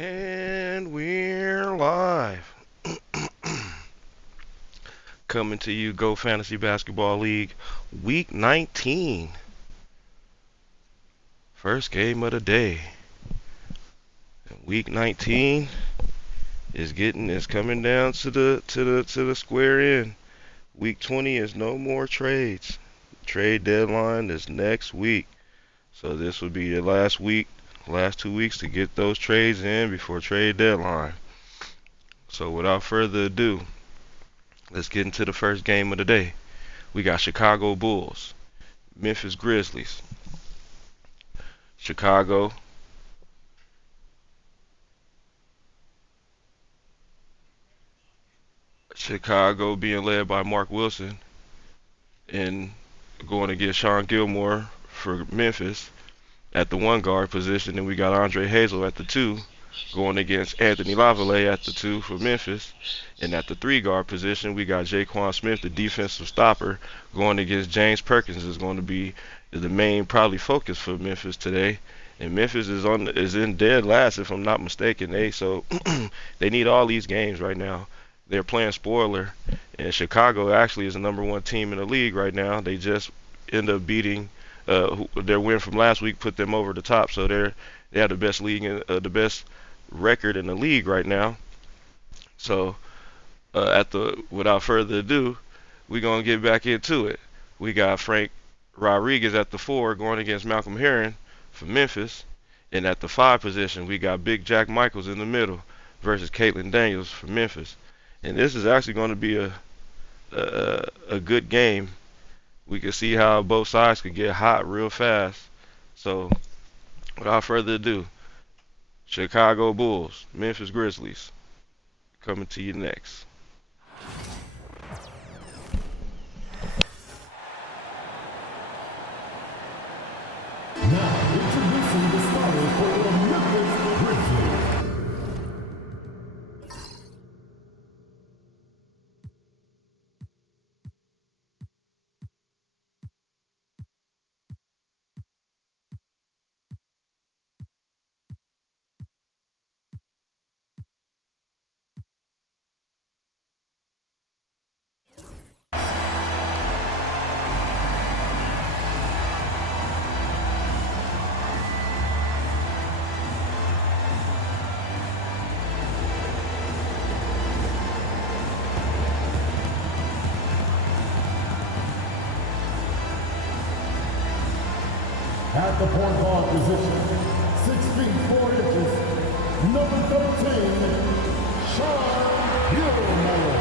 And we're live. Coming to you, Go Fantasy Basketball League, Week 19. First game of the day. Week 19 is coming down to the square end. Week 20 is no more trades. Trade deadline is next week. So this will be the last 2 weeks to get those trades in before trade deadline. So without further ado, let's get into the first game of the day. We got Chicago Bulls, Memphis Grizzlies. Chicago being led by Mark Wilson and going against Sean Gilmore for Memphis at the one guard position. And we got Andre Hazel at the two going against Anthony Lavallee at the two for Memphis. And at the three guard position, we got Jaquan Smith, the defensive stopper, going against James Perkins is going to be the main probably focus for Memphis today. And Memphis is in dead last if I'm not mistaken. They need all these games right now. They're playing spoiler, and Chicago actually is the number one team in the league right now. They just end up beating their win from last week, put them over the top. So they have the best the best record in the league right now. So without further ado, we're gonna get back into it. We got Frank Rodriguez at the 4 going against Malcolm Herring for Memphis, and at the 5 position, we got Big Jack Michaels in the middle versus Caitlin Daniels for Memphis. And this is actually going to be a good game. We can see how both sides could get hot real fast. So, without further ado, Chicago Bulls, Memphis Grizzlies, coming to you next. Now, introducing the starters for the Memphis Grizzlies. At the point guard position, 6 feet 4 inches, number 13, Sean Gilmore.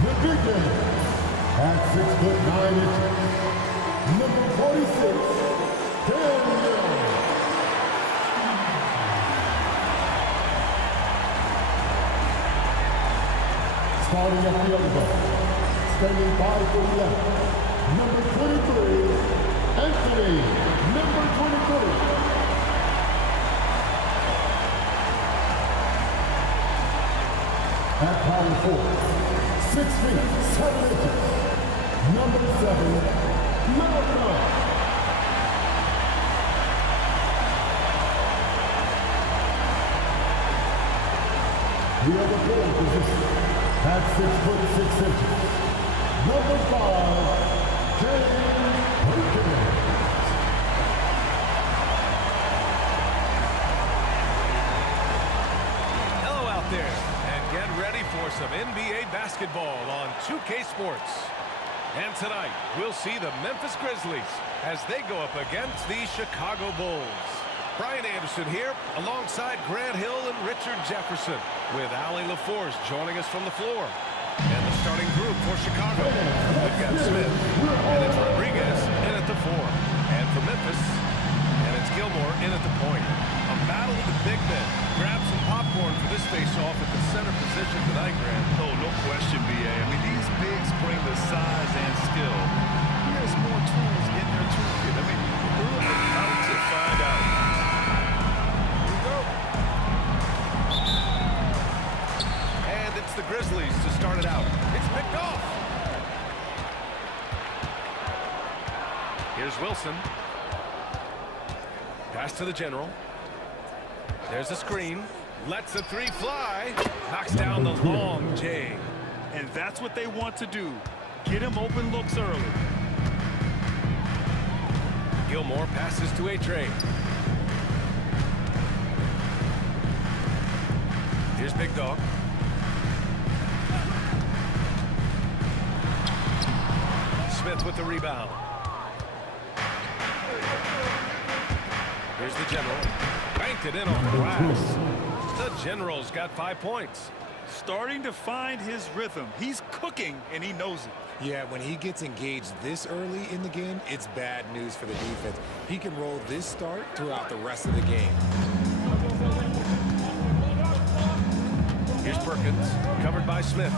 The big man, at 6 foot 9 inches, number 46, Daniel. Starting at the other end. Standing 5 foot left, number 23, Anthony, number 23. At power forward, 6 feet 7 inches, number 7, Malcolm. The other forward position, at 6 foot 6 inches. Number 5, James Perkins. Hello out there, and get ready for some NBA basketball on 2K Sports. And tonight, we'll see the Memphis Grizzlies as they go up against the Chicago Bulls. Brian Anderson here, alongside Grant Hill and Richard Jefferson, with Allie LaForce joining us from the floor. And the starting group for Chicago, we've got Smith, and it's Rodriguez in at the 4. And for Memphis, and it's Gilmore in at the point. A battle of the big men. Grab some popcorn for this face-off at the center position tonight, Grant. Oh, no question, B.A. I mean, these bigs bring the size and skill. There's more tools in their toolkit. I mean, we're about to find out. Here we go. And it's the Grizzlies to start it out. It's picked off. Here's Wilson. Pass to the general. There's a screen. Lets the three fly. Knocks down the long J. And that's what they want to do. Get him open looks early. Gilmore passes to A-Trey. Here's Big Dog. Smith with the rebound. Here's the general. Banked it in on the glass. The general's got 5 points. Starting to find his rhythm. He's cooking, and he knows it. Yeah, when he gets engaged this early in the game, it's bad news for the defense. He can roll this start throughout the rest of the game. Here's Perkins, covered by Smith.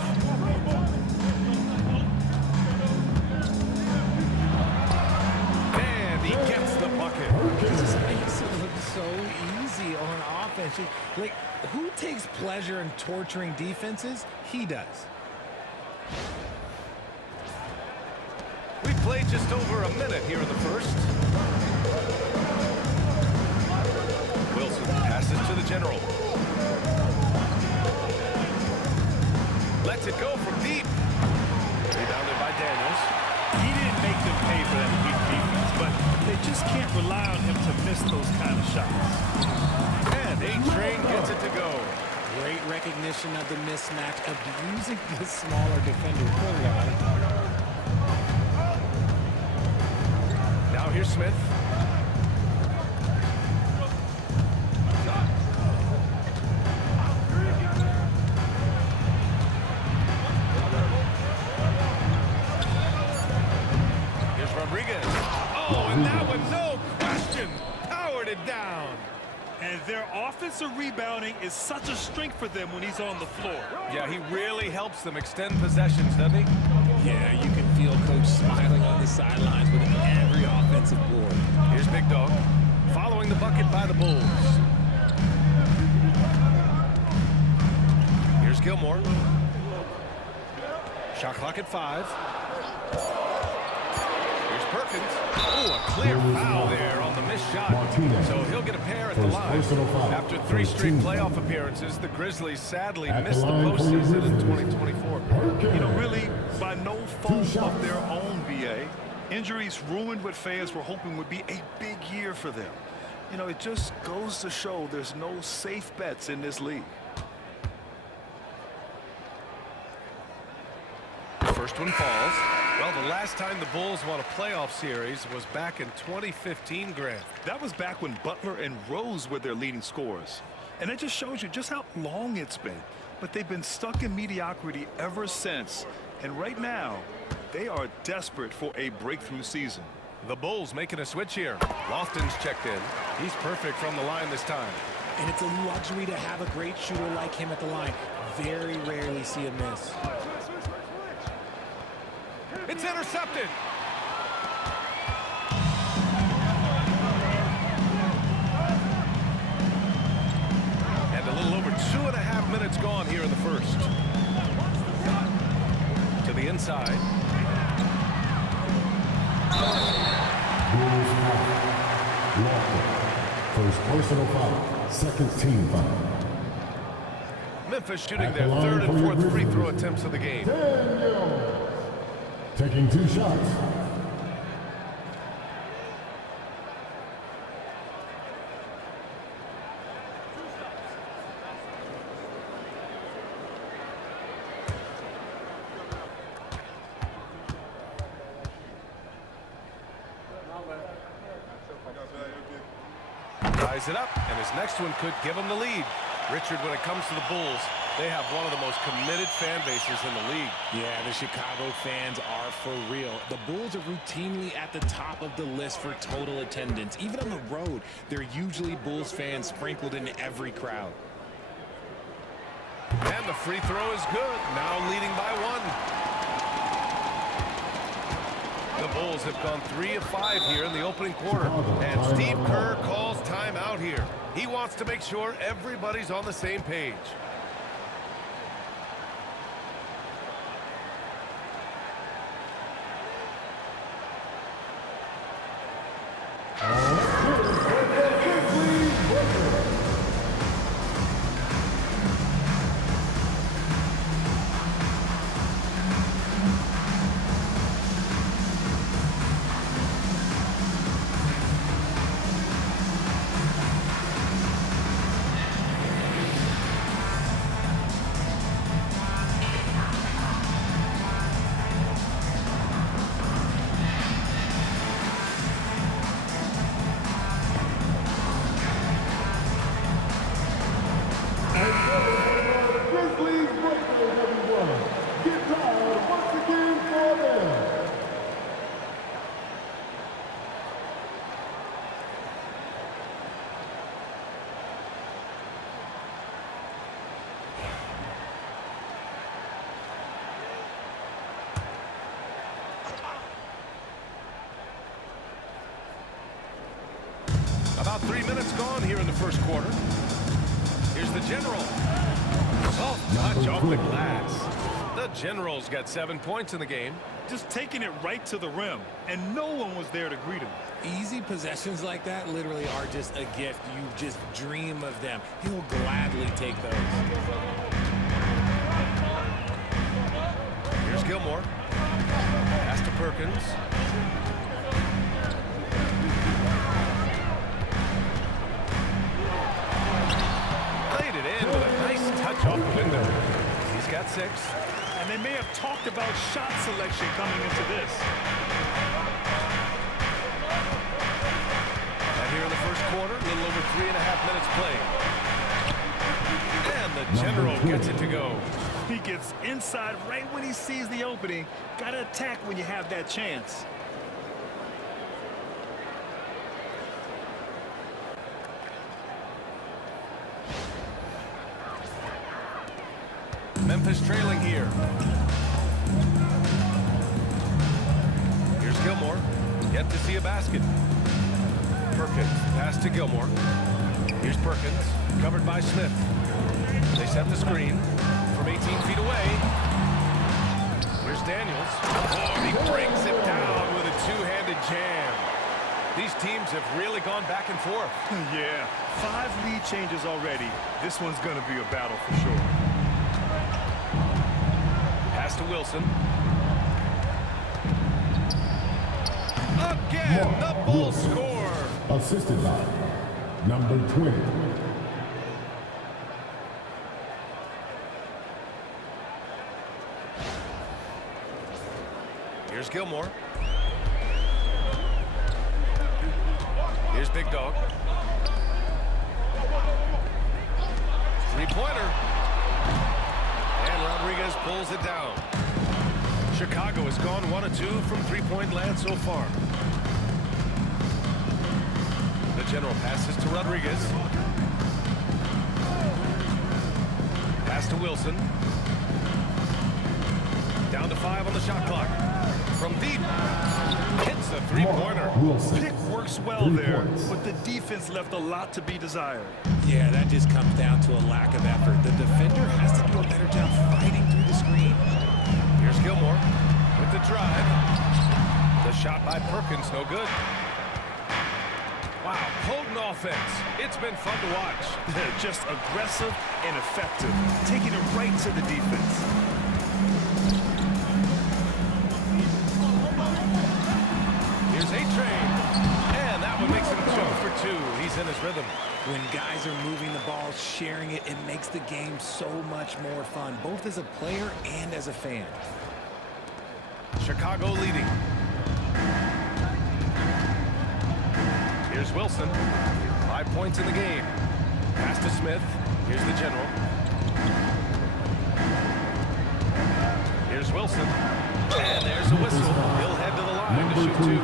And he gets the bucket. He just makes it look so easy on offense. Like, who takes pleasure in torturing defenses? He does. We played just over a minute here in the first. Wilson passes to the general. Lets it go from deep. Rebounded by Daniels. He didn't make them pay for that weak defense, but they just can't rely on him to miss those kind of shots. And A-Train gets it to go. Great recognition of the mismatch, abusing the smaller defender. Now here's Smith. Here's Rodriguez. Oh, and that one, no question, powered it down. And their offensive rebounding is such a strength for them when he's on the floor. Yeah, he really helps them extend possessions, doesn't he? Yeah, you can feel Coach smiling on the sidelines with every offensive board. Here's Big Dog, following the bucket by the Bulls. Here's Gilmore. Shot clock at 5. Here's Perkins. Oh, a clear foul there on the missed shot. So he'll get a pair at the line. After 3 straight playoff appearances, the Grizzlies sadly missed the postseason in 2024. You know, really, by no fault of their own, BA. Injuries ruined what fans were hoping would be a big year for them. You know, it just goes to show there's no safe bets in this league. First one falls. Well, the last time the Bulls won a playoff series was back in 2015, Grant. That was back when Butler and Rose were their leading scorers. And it just shows you just how long it's been. But they've been stuck in mediocrity ever since. And right now, they are desperate for a breakthrough season. The Bulls making a switch here. Lofton's checked in. He's perfect from the line this time. And it's a luxury to have a great shooter like him at the line. Very rarely see a miss. It's intercepted. And a little over 2.5 minutes gone here in the first. To the inside. Bulls foul. Lofton. First personal foul. Second team foul. Memphis shooting their 3rd and 4th free throw attempts of the game. Daniel. Taking 2 shots. Ties it up, and his next one could give him the lead. Richard, when it comes to the Bulls, they have one of the most committed fan bases in the league. Yeah, the Chicago fans are for real. The Bulls are routinely at the top of the list for total attendance. Even on the road, there are usually Bulls fans sprinkled in every crowd. And the free throw is good, now leading by 1. The Bulls have gone 3 of 5 here in the opening quarter. And Steve Kerr calls timeout here. He wants to make sure everybody's on the same page. 3 minutes gone here in the first quarter. Here's the General. Soft touch off the glass. The General's got 7 points in the game. Just taking it right to the rim, and no one was there to greet him. Easy possessions like that literally are just a gift. You just dream of them. He'll gladly take those. Here's Gilmore. Pass to Perkins. Played it in with a nice touch off the window. He's got 6. And they may have talked about shot selection coming into this. And here in the first quarter, a little over 3.5 minutes played. And the General gets it to go. He gets inside right when he sees the opening. Gotta attack when you have that chance. Memphis trailing here. Here's Gilmore. Yet to see a basket. Perkins. Pass to Gilmore. Here's Perkins. Covered by Smith. They set the screen from 18 feet away. Here's Daniels. Oh, he brings it down with a two-handed jam. These teams have really gone back and forth. Yeah, 5 lead changes already. This one's going to be a battle for sure. Pass to Wilson. Again, the Bulls score. Assisted by number 20. Here's Gilmore. Here's Big Dog. Three-pointer. And Rodriguez pulls it down. Chicago has gone 1 of 2 from three-point land so far. The General passes to Rodriguez. Pass to Wilson. Down to 5 on the shot clock. From deep. Hits the three-pointer. Pick works well there, but the defense left a lot to be desired. Yeah, that just comes down to a lack of effort. The defender has to do a better job fighting through the screen. Here's Gilmore with the drive. The shot by Perkins, no good. Wow, potent offense. It's been fun to watch. Just aggressive and effective, taking it right to the defense. Here's A-Train. And that one makes him 2 for 2. He's in his rhythm. When guys are moving the ball, sharing it, it makes the game so much more fun, both as a player and as a fan. Chicago leading. Here's Wilson. 5 points in the game. Pass to Smith. Here's the General. Here's Wilson. And there's a whistle. He'll head to the line to shoot 2.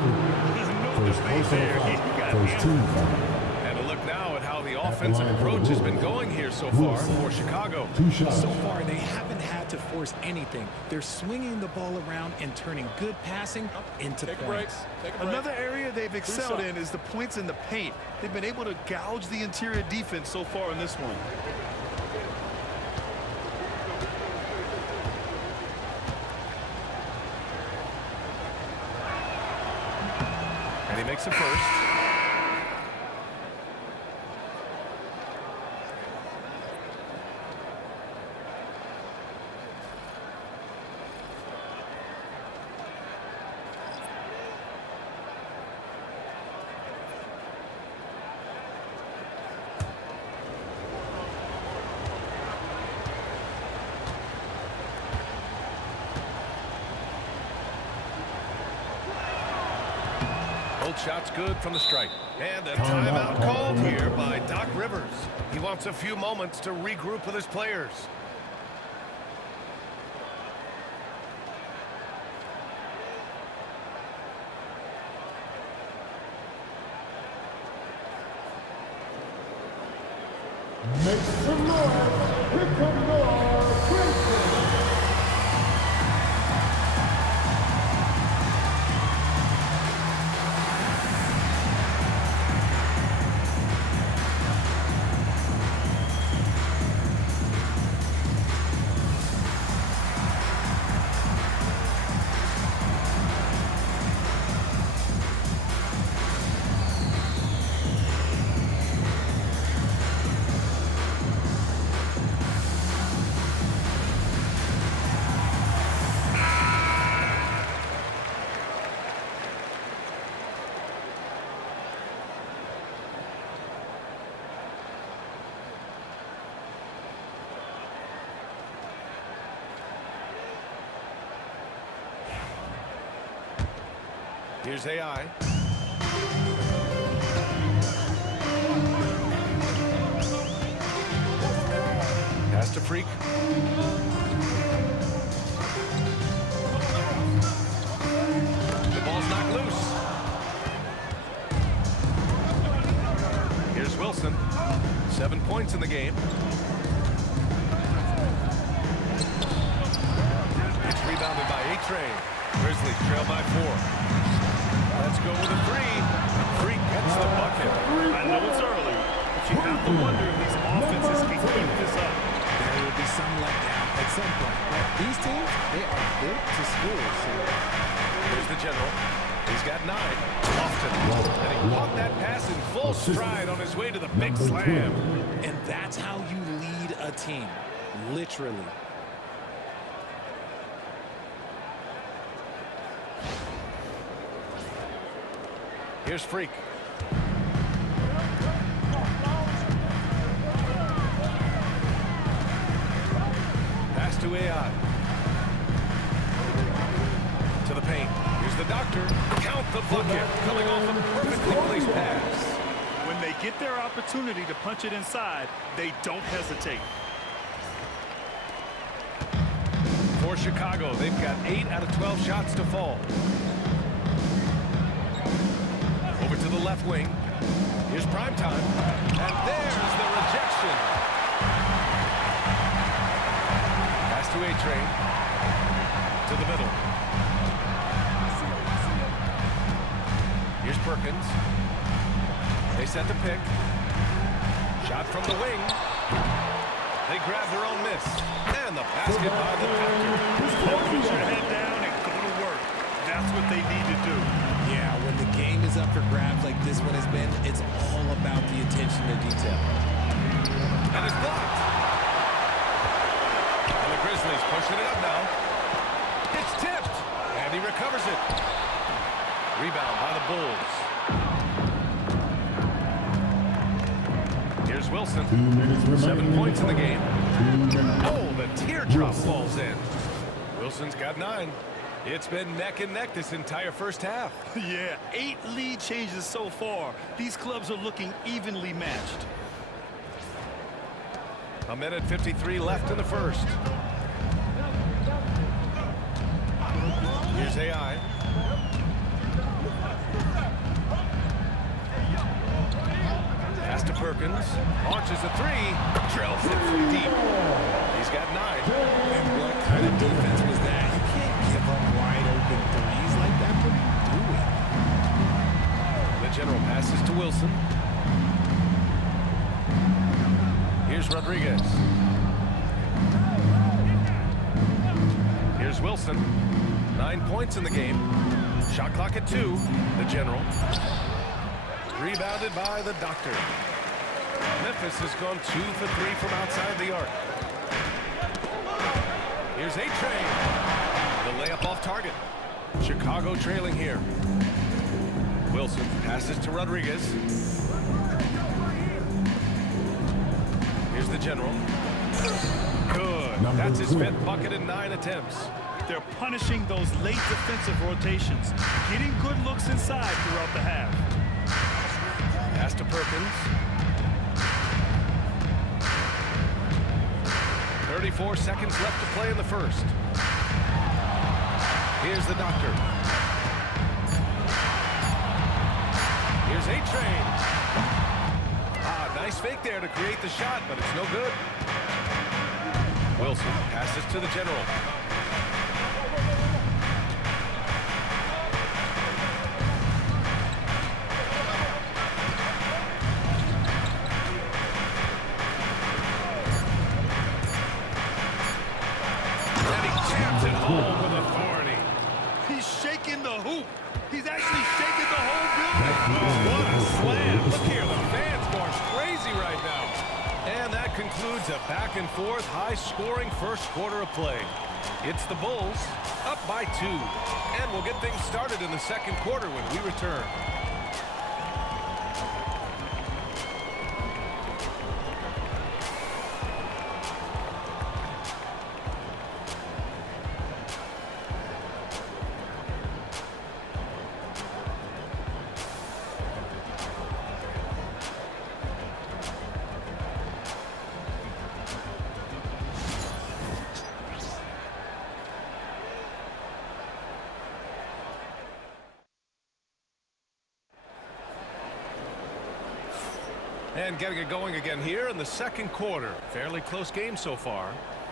No debate there. He got it. And a look now at how the offensive approach has been going here so far for Chicago. So far, they haven't had to force anything. They're swinging the ball around and turning good passing into points. Another area they've excelled in is the points in the paint. They've been able to gouge the interior defense so far in this one. And he makes it first. Shot's good from the stripe. And a timeout called here by Doc Rivers. He wants a few moments to regroup with his players. Make some noise. Here come your Princeton. Here's AI. Pass to Freak. The ball's knocked loose. Here's Wilson. 7 points in the game. It's rebounded by A-Train. Grizzlies trail by 4. Let's go with a 3. Freak gets the bucket. I know it's early, but you have to wonder if these offenses can keep this up. There will be some letdown at some point. But these teams, they are built to score. So Here's the general. He's got 9. Lofton. And he caught that pass in full stride on his way to the big slam. and that's how you lead a team, literally. Here's Freak. Pass to AI. To the paint. Here's the doctor. Count the bucket. Coming off a perfectly placed pass. When they get their opportunity to punch it inside, they don't hesitate. For Chicago, they've got 8 out of 12 shots to fall. Over to the left wing. Here's Primetime. And there's the rejection. Pass to A-Train. To the middle. Here's Perkins. They set the pick. Shot from the wing. They grab their own miss. And the basket by the Doctor. Put your head down and go to work. That's what they need to do. Yeah, when the game is up for grabs like this one has been, it's all about the attention to detail. And it's blocked. And the Grizzlies pushing it up now. It's tipped. And he recovers it. Rebound by the Bulls. Here's Wilson. 2 minutes remaining. 7 points in the game. 2 minutes. Oh, the teardrop falls in. Wilson's got 9. It's been neck and neck this entire first half. Yeah, 8 lead changes so far. These clubs are looking evenly matched. 1:53 left in the first. Here's AI. Pass to Perkins. Launches a 3. Drills it from deep. He's got 9. And what kind of defense was that? You can't give up wide open threes like that. What are you doing? The general passes to Wilson. Here's Rodriguez. Here's Wilson. 9 points in the game. Shot clock at 2. The general. Rebounded by the Doctor. Memphis has gone 2 for 3 from outside the arc. Here's A-Train. The layup off target. Chicago trailing here. Wilson passes to Rodriguez. Here's the general. Good. That's his 5th bucket in 9 attempts. They're punishing those late defensive rotations, getting good looks inside throughout the half. Pass to Perkins. 34 seconds left to play in the first. Here's the Doctor. Here's A-Train. Nice fake there to create the shot, but it's no good. Wilson passes to the general. And he jams it home with authority. He's shaking the hoop. He's actually shaking the whole building. Oh, what a slam. Look here, the fans going crazy right now. And that concludes a back-and-forth, high-scoring first quarter of play. It's the Bulls up by 2. And we'll get things started in the second quarter when we return. And getting it going again here in the second quarter. Fairly close game so far.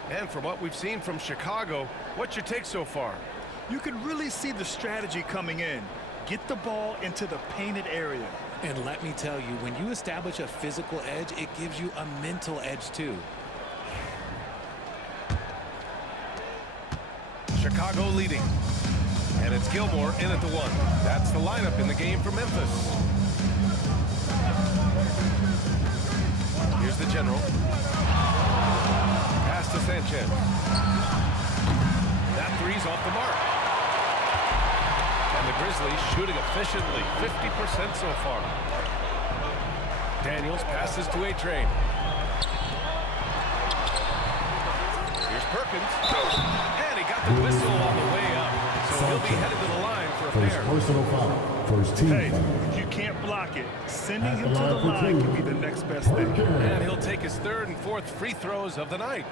And from what we've seen from Chicago, what's your take so far? You can really see the strategy coming in. Get the ball into the painted area. And let me tell you, when you establish a physical edge, it gives you a mental edge too. Chicago leading. And it's Gilmore in at the 1. That's the lineup in the game for Memphis. Here's the general. Pass to Sanchez. That three's off the mark. And the Grizzlies shooting efficiently, 50% so far. Daniels passes to A-Train. Here's Perkins. And he got the whistle on the way up. So he'll be headed to the line for a First fair. personal foul. First team Hey, foul. if you can't block it, sending him to the line can be the next best thing. And he'll take his third and fourth free throws of the night.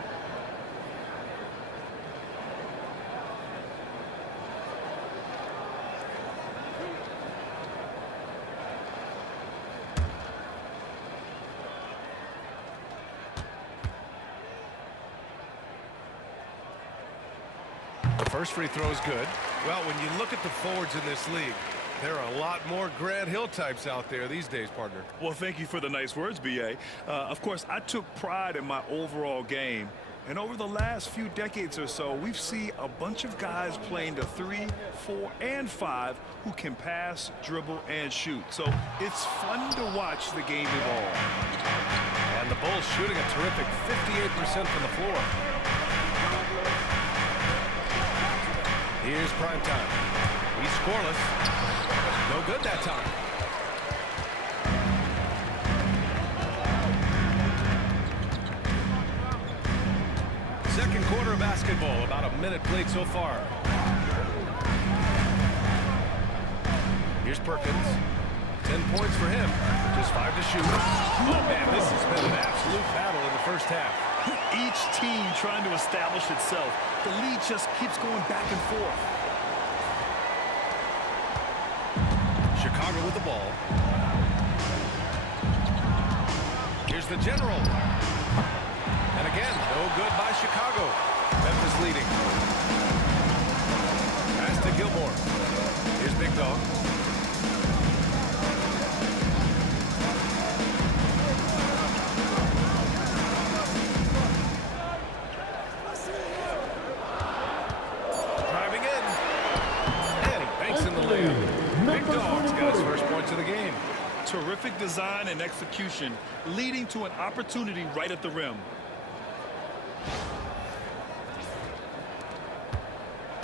The first free throw is good. Well, when you look at the forwards in this league, there are a lot more Grant Hill types out there these days, partner. Well, thank you for the nice words, B.A. Of course, I took pride in my overall game. And over the last few decades or so, we've seen a bunch of guys playing the 3, 4, and 5 who can pass, dribble, and shoot. So it's fun to watch the game evolve. And the Bulls shooting a terrific 58% from the floor. Here's prime time. He's scoreless. No good that time. Second quarter of basketball, about a minute played so far. Here's Perkins. 10 points for him. Just 5 to shoot. Oh, man, this has been an absolute battle in the first half. Each team trying to establish itself. The lead just keeps going back and forth. Chicago with the ball. Here's the general. And again, no good by Chicago. Memphis leading. Pass to Gilmore. Here's Big Dog. Driving in. And he banks in the layup. Big Dog's got his first points of the game. Terrific design and execution, leading to an opportunity right at the rim.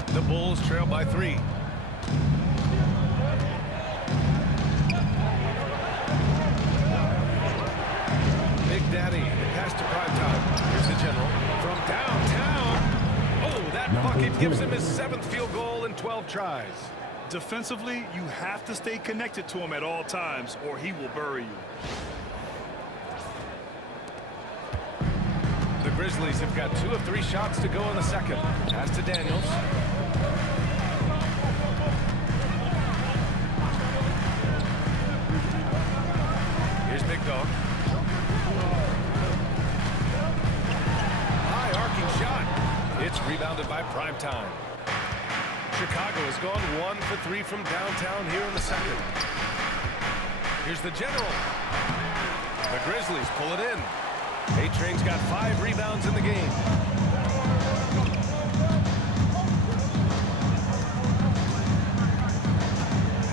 The Bulls trail by 3. Big Daddy, pass to prime time. Here's the general from downtown. Oh, that bucket gives him his 7th field goal in 12 tries. Defensively, you have to stay connected to him at all times, or he will bury you. The Grizzlies have got 2 of 3 shots to go in the second. Pass to Daniels. Here's Big Dog. High arcing shot. It's rebounded by Primetime. Chicago has gone 1 for 3 from downtown here in the second. Here's the general. The Grizzlies pull it in. A-Train's got 5 rebounds in the game.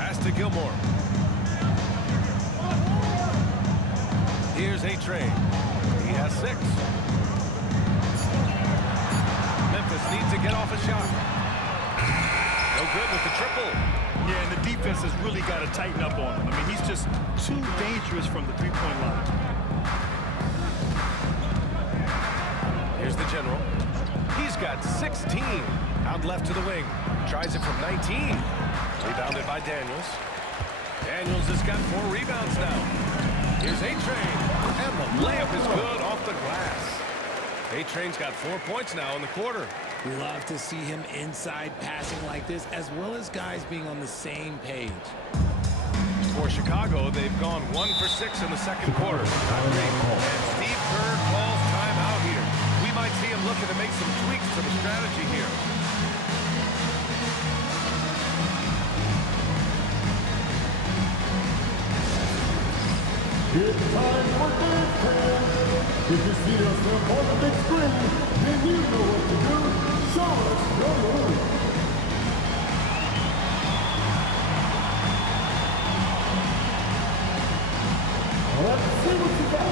Pass to Gilmore. Here's A-Train. He has 6. Memphis needs to get off a shot. No good with the triple. Yeah, and the defense has really got to tighten up on him. I mean, he's just too dangerous from the three-point line. Here's the general. He's got 16. Out left to the wing. Tries it from 19. Rebounded by Daniels. Daniels has got 4 rebounds now. Here's A-Train. And the layup is good off the glass. A-Train's got 4 points now in the quarter. Love to see him inside passing like this, as well as guys being on the same page. For Chicago, they've gone 1 for 6 in the second quarter. Not great. And Steve Kerr calls timeout here. We might see him looking to make some tweaks to the strategy here. It's time for dance time. If you see yourself on the big screen, then you know what to do. Show us your move. Let's see what you got.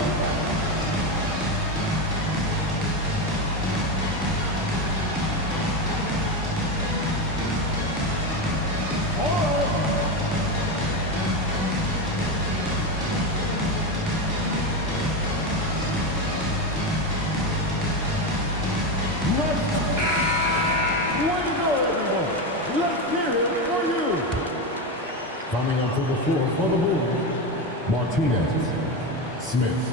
Coming onto the floor for the Bulls, Martinez, Smith.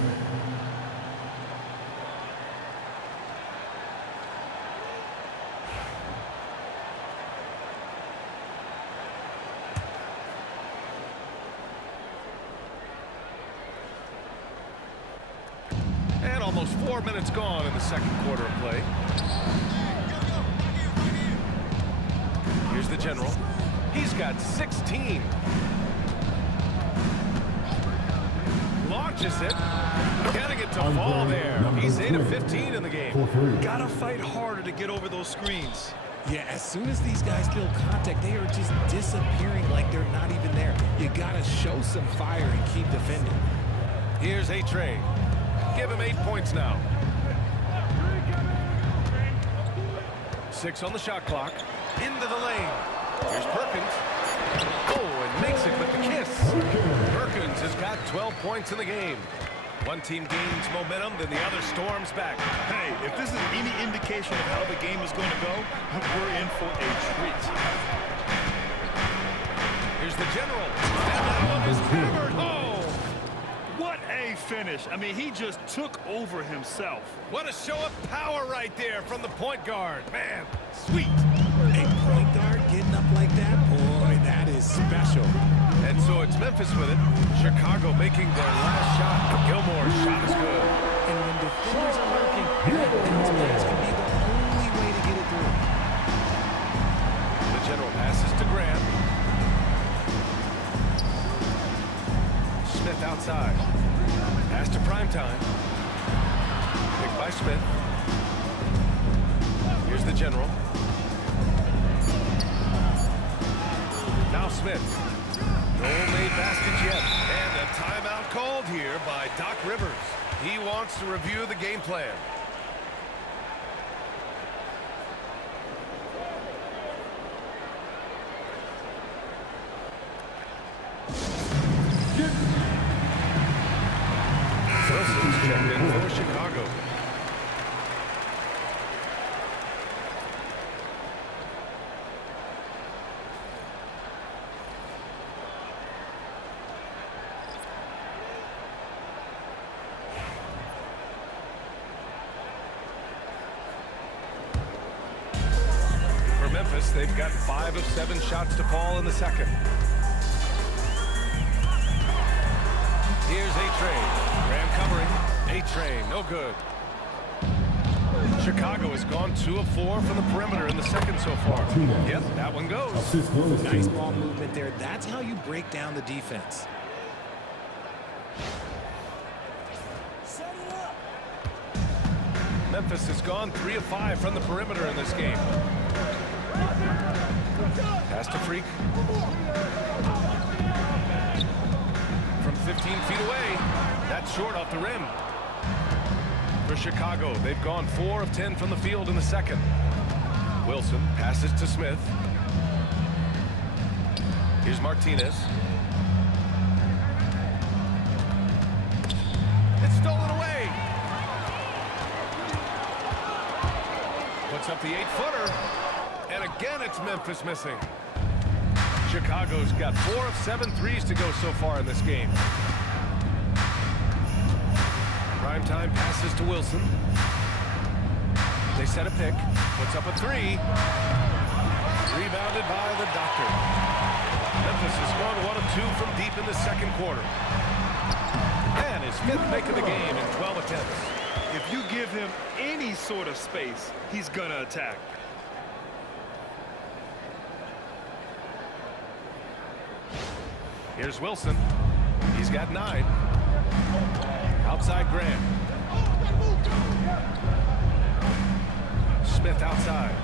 And almost 4 minutes gone in the second quarter of play. Here's the general. He's got 16. Launches it. Getting it to fall there. He's 8 of 15 in the game. Gotta fight harder to get over those screens. Yeah, as soon as these guys feel contact, they are just disappearing like they're not even there. You gotta show some fire and keep defending. Here's A-Train. Give him 8 points now. 6 on the shot clock. Into the lane. Here's Perkins. Oh, and makes it with the kiss. Perkins has got 12 points in the game. One team gains momentum, then the other storms back. Hey, if this is any indication of how the game is going to go, we're in for a treat. Here's the general. And that one is hammered home. What a finish. I mean, he just took over himself. What a show of power right there from the point guard. Man, sweet. A point guard getting up like that, boy, that is special. And so it's Memphis with it. Chicago making their last shot. Gilmore's shot is good. And when defenders are working, that bounce pass can be the only way to get it through. The general passes to Graham. Smith outside. Pass to Primetime. Picked by Smith. Here's the general. Now Smith. No made baskets yet. And a timeout called here by Doc Rivers. He wants to review the game plan. Wilson's checked in for Chicago. Memphis, they've got 5 of 7 shots to fall in the second. Here's A-Train. Graham covering. A-Train, no good. Chicago has gone 2 of 4 from the perimeter in the second so far. Yep, that one goes. Nice ball movement there. That's how you break down the defense. Memphis has gone 3 of 5 from the perimeter in this game. Pass to Freak. From 15 feet away. That's short off the rim. For Chicago, they've gone 4 of 10 from the field in the second. Wilson passes to Smith. Here's Martinez. It's stolen away. Puts up the 8-footer. And again, it's Memphis missing. Chicago's got 4 of 7 threes to go so far in this game. Primetime passes to Wilson. They set a pick. Puts up a 3. Rebounded by the Doctor. Memphis has gone 1 of 2 from deep in the second quarter. And his 5th make of the game in 12 attempts. If you give him any sort of space, he's going to attack. Here's Wilson. He's got 9. Outside Grant. Smith outside.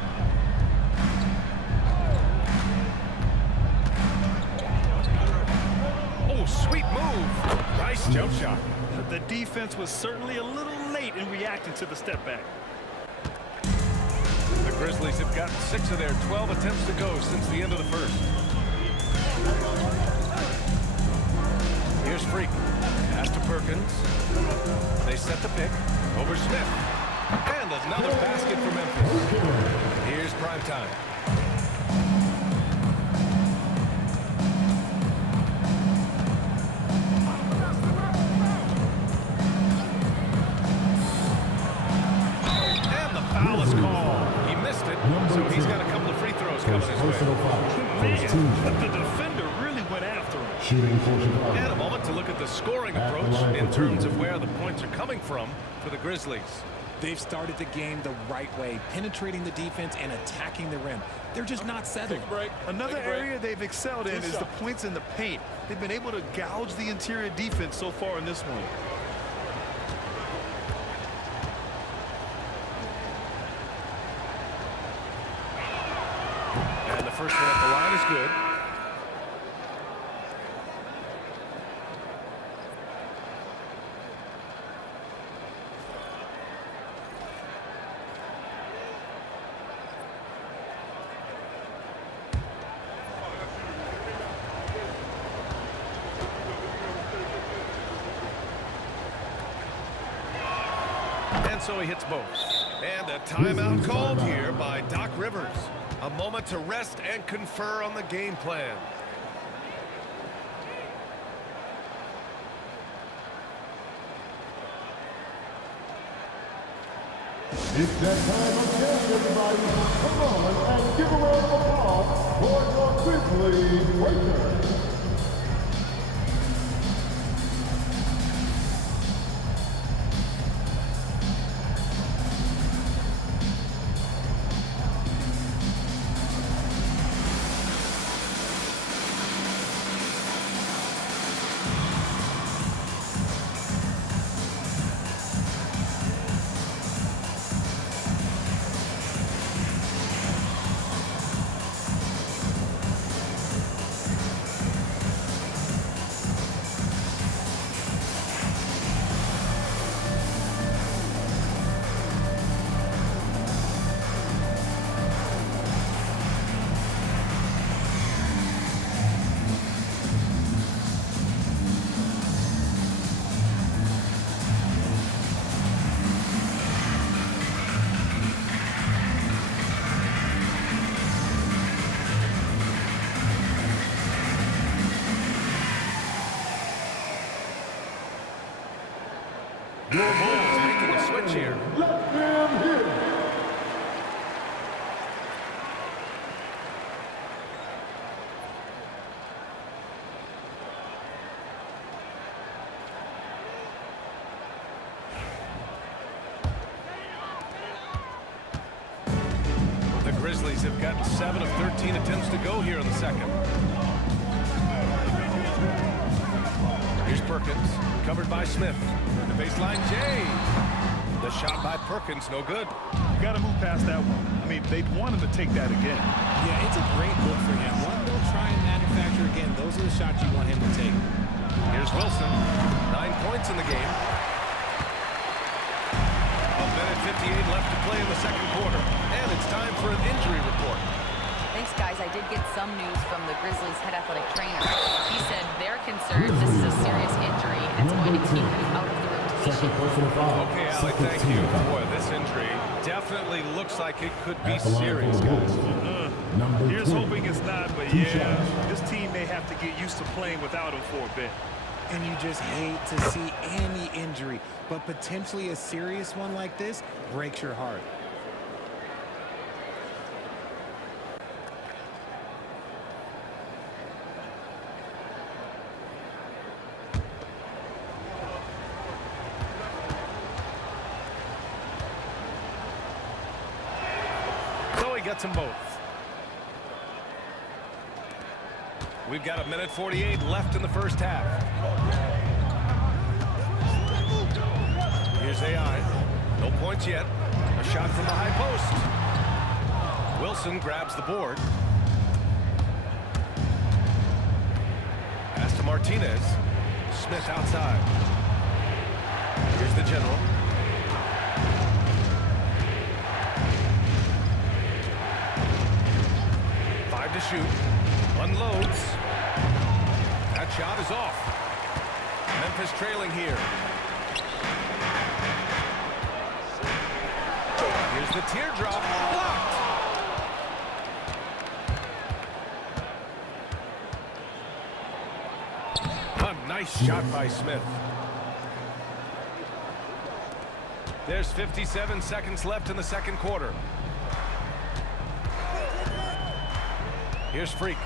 Oh, sweet move. Nice jump shot. The defense was certainly a little late in reacting to the step back. The Grizzlies have gotten 6 of their 12 attempts to go since the end of the first. Here's Freak. Pass to Perkins. They set the pick. Over Smith. And another basket for Memphis. Here's prime time. And the foul is called. He missed it, so he's got a couple of free throws coming his way. Man, the defender really went after him. Shooting for Chicago. And a moment to look at the scoring approach in terms of where the points are coming from for the Grizzlies. They've started the game the right way, penetrating the defense and attacking the rim. They're just not settled. Another area they've excelled in is the points in the paint. They've been able to gouge the interior defense so far in this one. And the first one at the line is good. And so he hits both. And a timeout called here by Doc Rivers. A moment to rest and confer on the game plan. It's that time again, everybody. Come on and give a round of applause for your Grizzlies Lakers. Your Bulls making a switch here. Let them hit. The Grizzlies have gotten 7 of 13 attempts to go here in the second. Here's Perkins, covered by Smith. The baseline, Jay. The shot by Perkins, no good. You got to move past that one. I mean, they'd want him to take that again. Yeah, it's a great look for him. One, don't try and manufacture again. Those are the shots you want him to take. Here's Wilson, 9 points in the game. A minute 58 left to play in the second quarter. And it's time for an injury report. Thanks, guys. I did get some news from the Grizzlies head athletic trainer. He said they're concerned this is a serious injury and it's going to keep him out of the rotation. Okay, Alec, thank you. Boy, this injury definitely looks like it could be serious, guys. Here's hoping it's not, but yeah, this team may have to get used to playing without him for a bit. And you just hate to see any injury, but potentially a serious one like this breaks your heart. gets them both. We've got 1:48 left in the first half. Here's AI. No points yet. A shot from the high post. Wilson grabs the board. Pass to Martinez. Smith outside. Here's the general. Five to shoot. Unloads. That shot is off. Memphis trailing here. Here's the teardrop. Blocked. A nice shot by Smith. There's 57 seconds left in the second quarter. Here's Freak.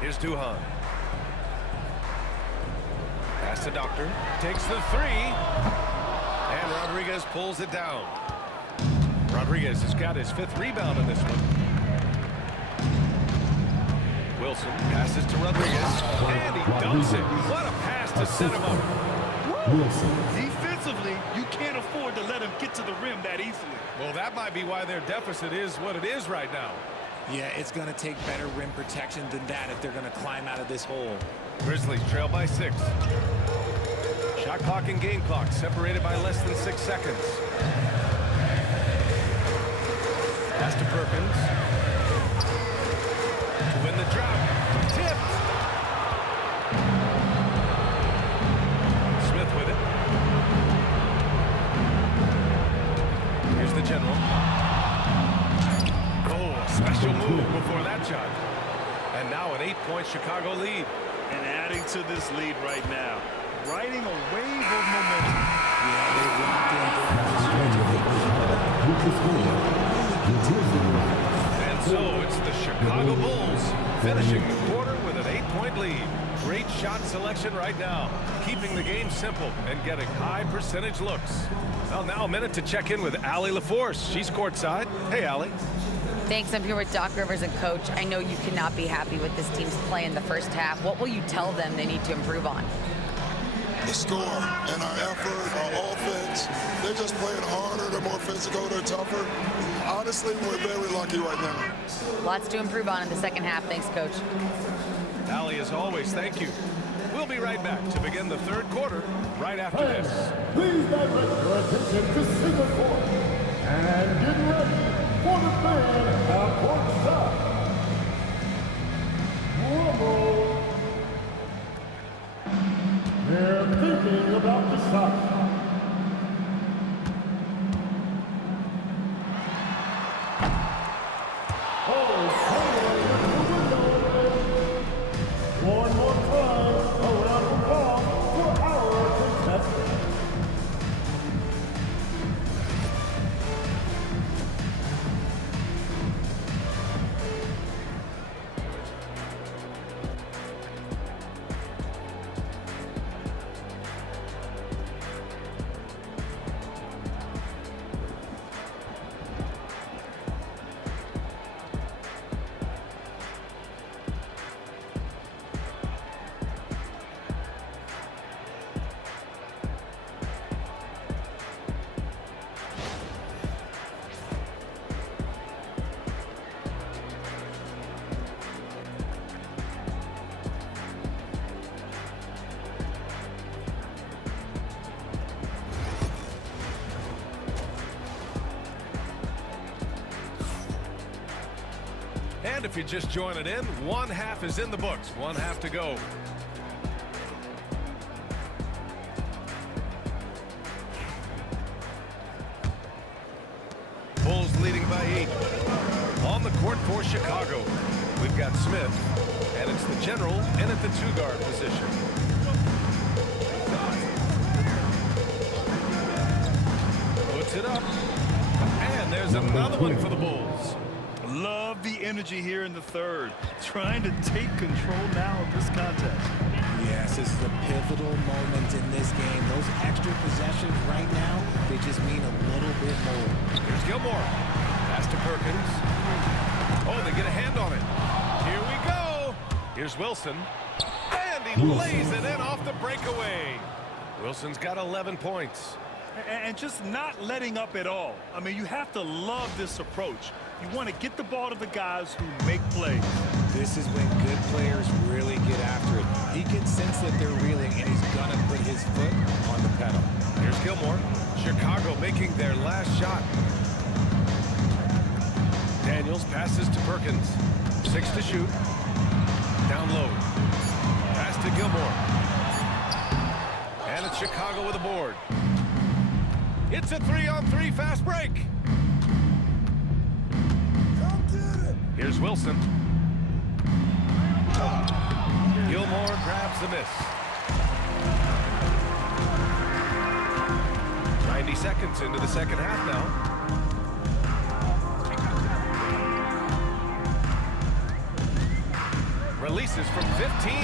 Here's Duhan. Pass to Doctor. Takes the three. And Rodriguez pulls it down. Rodriguez has got his 5th rebound in this one. Wilson passes to Rodriguez. And he dunks it. What a pass to set him up. Defensively, you can't afford to let him get to the rim that easily. Well, that might be why their deficit is what it is right now. Yeah, it's going to take better rim protection than that if they're going to climb out of this hole. Grizzlies trail by 6. Shot clock and game clock separated by less than 6 seconds. Pass to Perkins. To win the drought. Tipped. Smith with it. Here's the general. Oh, a special move before that shot. And now an 8-point Chicago lead. And adding to this lead right now. Riding a wave of momentum. Yeah, they've locked in. And so it's the Chicago Bulls finishing the quarter with an 8-point lead. Great shot selection right now, keeping the game simple and getting high percentage looks. Well, now a minute to check in with Allie LaForce. She's courtside. Hey, Allie. Thanks. I'm here with Doc Rivers and Coach. I know you cannot be happy with this team's play in the first half. What will you tell them they need to improve on? The score and our effort, our offense, they're just playing harder, they're more physical, they're tougher. Honestly, we're very lucky right now. Lots to improve on in the second half. Thanks, Coach. Allie, as always, thank you. We'll be right back to begin the third quarter right after this. Please direct your attention to center court and get ready for the fan at courtside. Rumble. They're thinking about the shot. One more time, a round of applause for our contestants. And if you're just joining in, one half is in the books. One half to go. Bulls leading by 8. On the court for Chicago, we've got Smith, and it's the general in at the 2-guard position. Puts it up, and there's another one for the Bulls. Love the energy here in the third. Trying to take control now of this contest. Yes, this is a pivotal moment in this game. Those extra possessions right now, they just mean a little bit more. Here's Gilmore. Pass to Perkins. Oh, they get a hand on it. Here we go. Here's Wilson. And he lays it in off the breakaway. Wilson's got 11 points. And just not letting up at all. I mean, you have to love this approach. You want to get the ball to the guys who make plays. This is when good players really get after it. He can sense that they're reeling, and he's going to put his foot on the pedal. Here's Gilmore. Chicago making their last shot. Daniels passes to Perkins. 6 to shoot. Down low. Pass to Gilmore. And it's Chicago with a board. It's a 3-on-3 fast break. Here's Wilson. Gilmore grabs the miss. 90 seconds into the second half now. Releases from 15.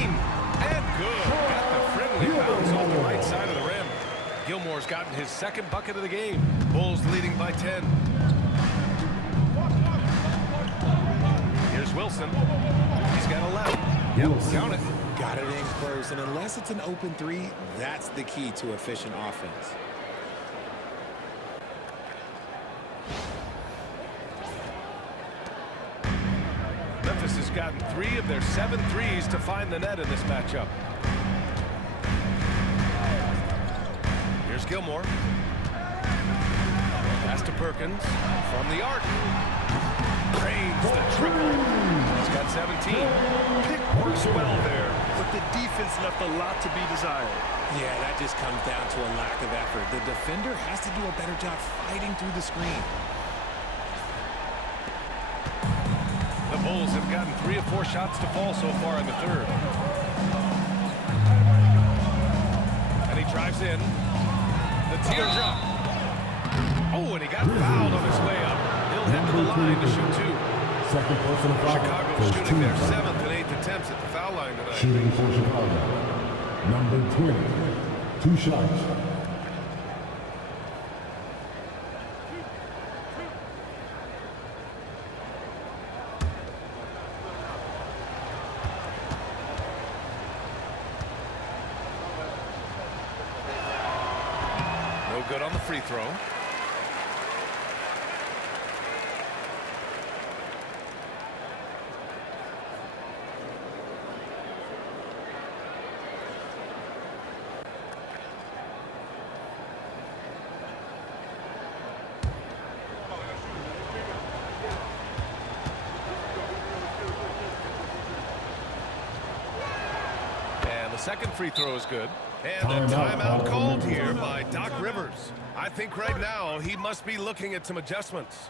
And good. Got the friendly bounce off the right side of the rim. Gilmore's gotten his second bucket of the game. Bulls leading by 10. Here's Wilson. He's got 11. Yep, count it. Got it in close, and unless it's an open three, that's the key to efficient offense. Memphis has gotten 3 of their 7 threes to find the net in this matchup. Here's Gilmore. Pass to Perkins from the arc. Drains the triple. He's got 17. Pick works well there, but the defense left a lot to be desired. Yeah, that just comes down to a lack of effort. The defender has to do a better job fighting through the screen. The Bulls have gotten 3 of 4 shots to fall so far in the third. And he drives in. The teardrop. Oh, and he got fouled on his way up. He'll head to the line to shoot 2. Second personal foul. Chicago's shooting their 7th and 8th attempts at the foul line tonight. Shooting for Chicago. Number 20. 2 shots. No good on the free throw. And the second free throw is good. And a timeout called here by Doc Rivers. I think right now he must be looking at some adjustments.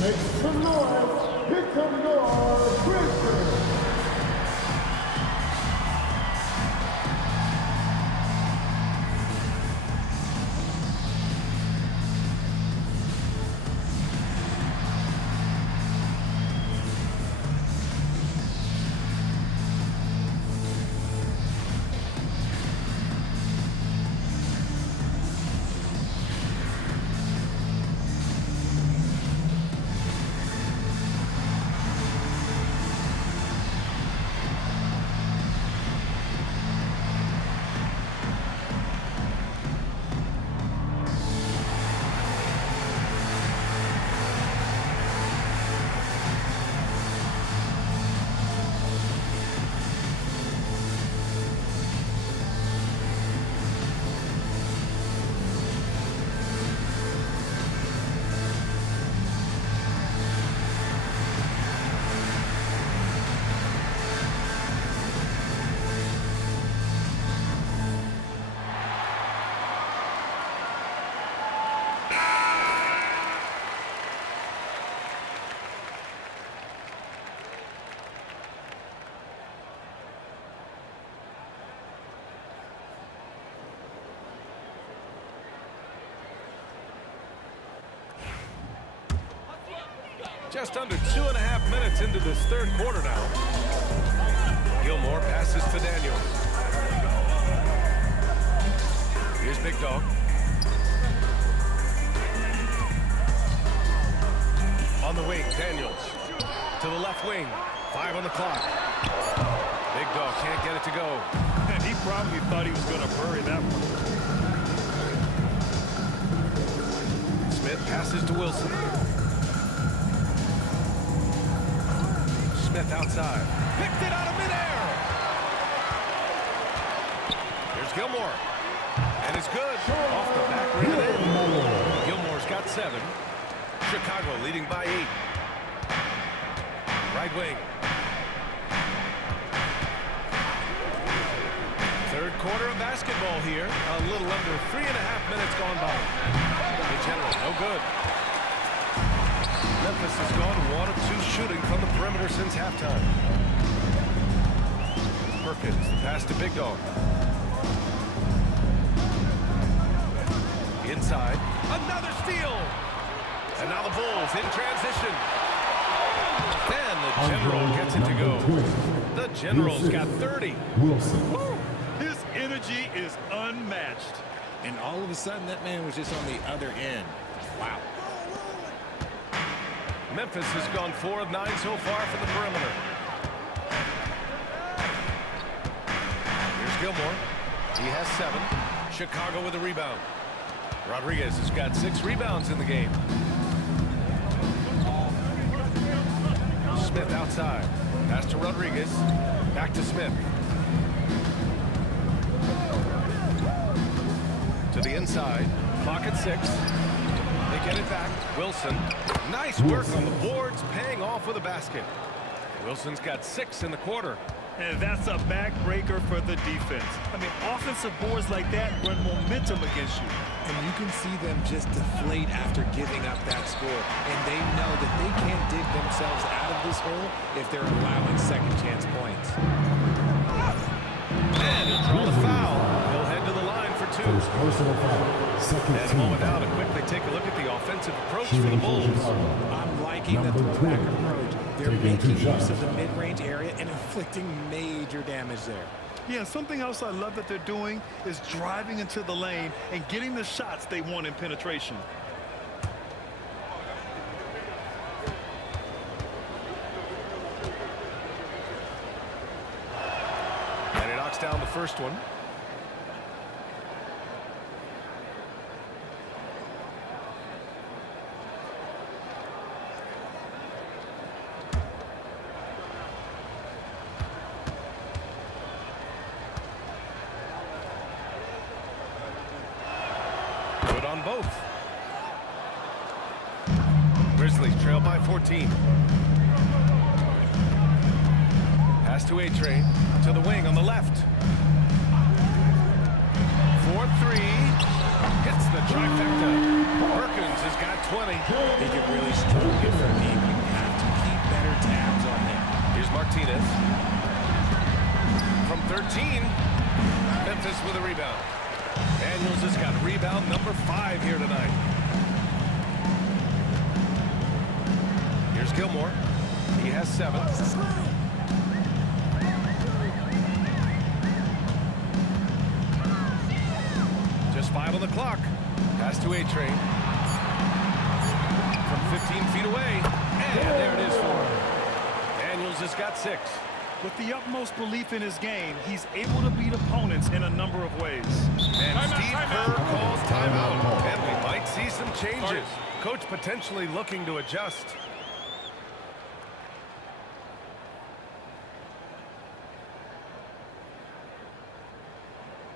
Make some noise. Here comes your Christian. Just under 2.5 minutes into this third quarter now. Gilmore passes to Daniels. Here's Big Dog. On the wing, Daniels. To the left wing. 5 on the clock. Big Dog can't get it to go. And he probably thought he was going to bury that one. Smith passes to Wilson. Smith outside. Picked it out of midair. Here's Gilmore. And it's good. Off the back rim and in. Gilmore's got 7. Chicago leading by 8. Right wing. Third quarter of basketball here. A little under 3.5 minutes gone by. In general, no good. Memphis has gone 1 of 2 shooting from the perimeter since halftime. Perkins, the pass to Big Dog. Inside. Another steal. And now the Bulls in transition. And the General gets it to go. The General's got 30. Wilson. His energy is unmatched. And all of a sudden, that man was just on the other end. Wow. Memphis has gone 4 of 9 so far from the perimeter. Here's Gilmore. He has 7. Chicago with a rebound. Rodriguez has got 6 rebounds in the game. Smith outside. Pass to Rodriguez. Back to Smith. To the inside. Clock at 6. They get it back. Wilson. Nice work on the boards, paying off with a basket. Wilson's got 6 in the quarter. And that's a backbreaker for the defense. I mean, offensive boards like that run momentum against you. And you can see them just deflate after giving up that score. And they know that they can't dig themselves out of this hole if they're allowing second chance points. And he'll draw the foul. He'll head to the line for 2. First personal foul. Second And a team moment now to foul. quickly take a look at the offensive approach for the Bulls. I'm liking the Number throwback 20. approach. They're Taking making 2 use shots. of the mid-range area and inflicting major damage there. Yeah, something else I love that they're doing is driving into the lane and getting the shots they want in penetration. And he knocks down the first one. Good on both. Grizzlies trail by 14. Pass to A-Train. To the wing on the left. 4-3. Hits the trifecta. Perkins has got 20. They could really struggle here for me. You have to keep better tabs on him. Here's Martinez. From 13. Memphis with a rebound. Daniels has got rebound number 5 here tonight. Here's Gilmore. He has 7. Just 5 on the clock. Pass to A-Train. From 15 feet away. And there it is for him. Daniels has got 6. With the utmost belief in his game, he's able to beat opponents in a number of ways. And Steve Kerr calls timeout. And we might see some changes. Coach potentially looking to adjust.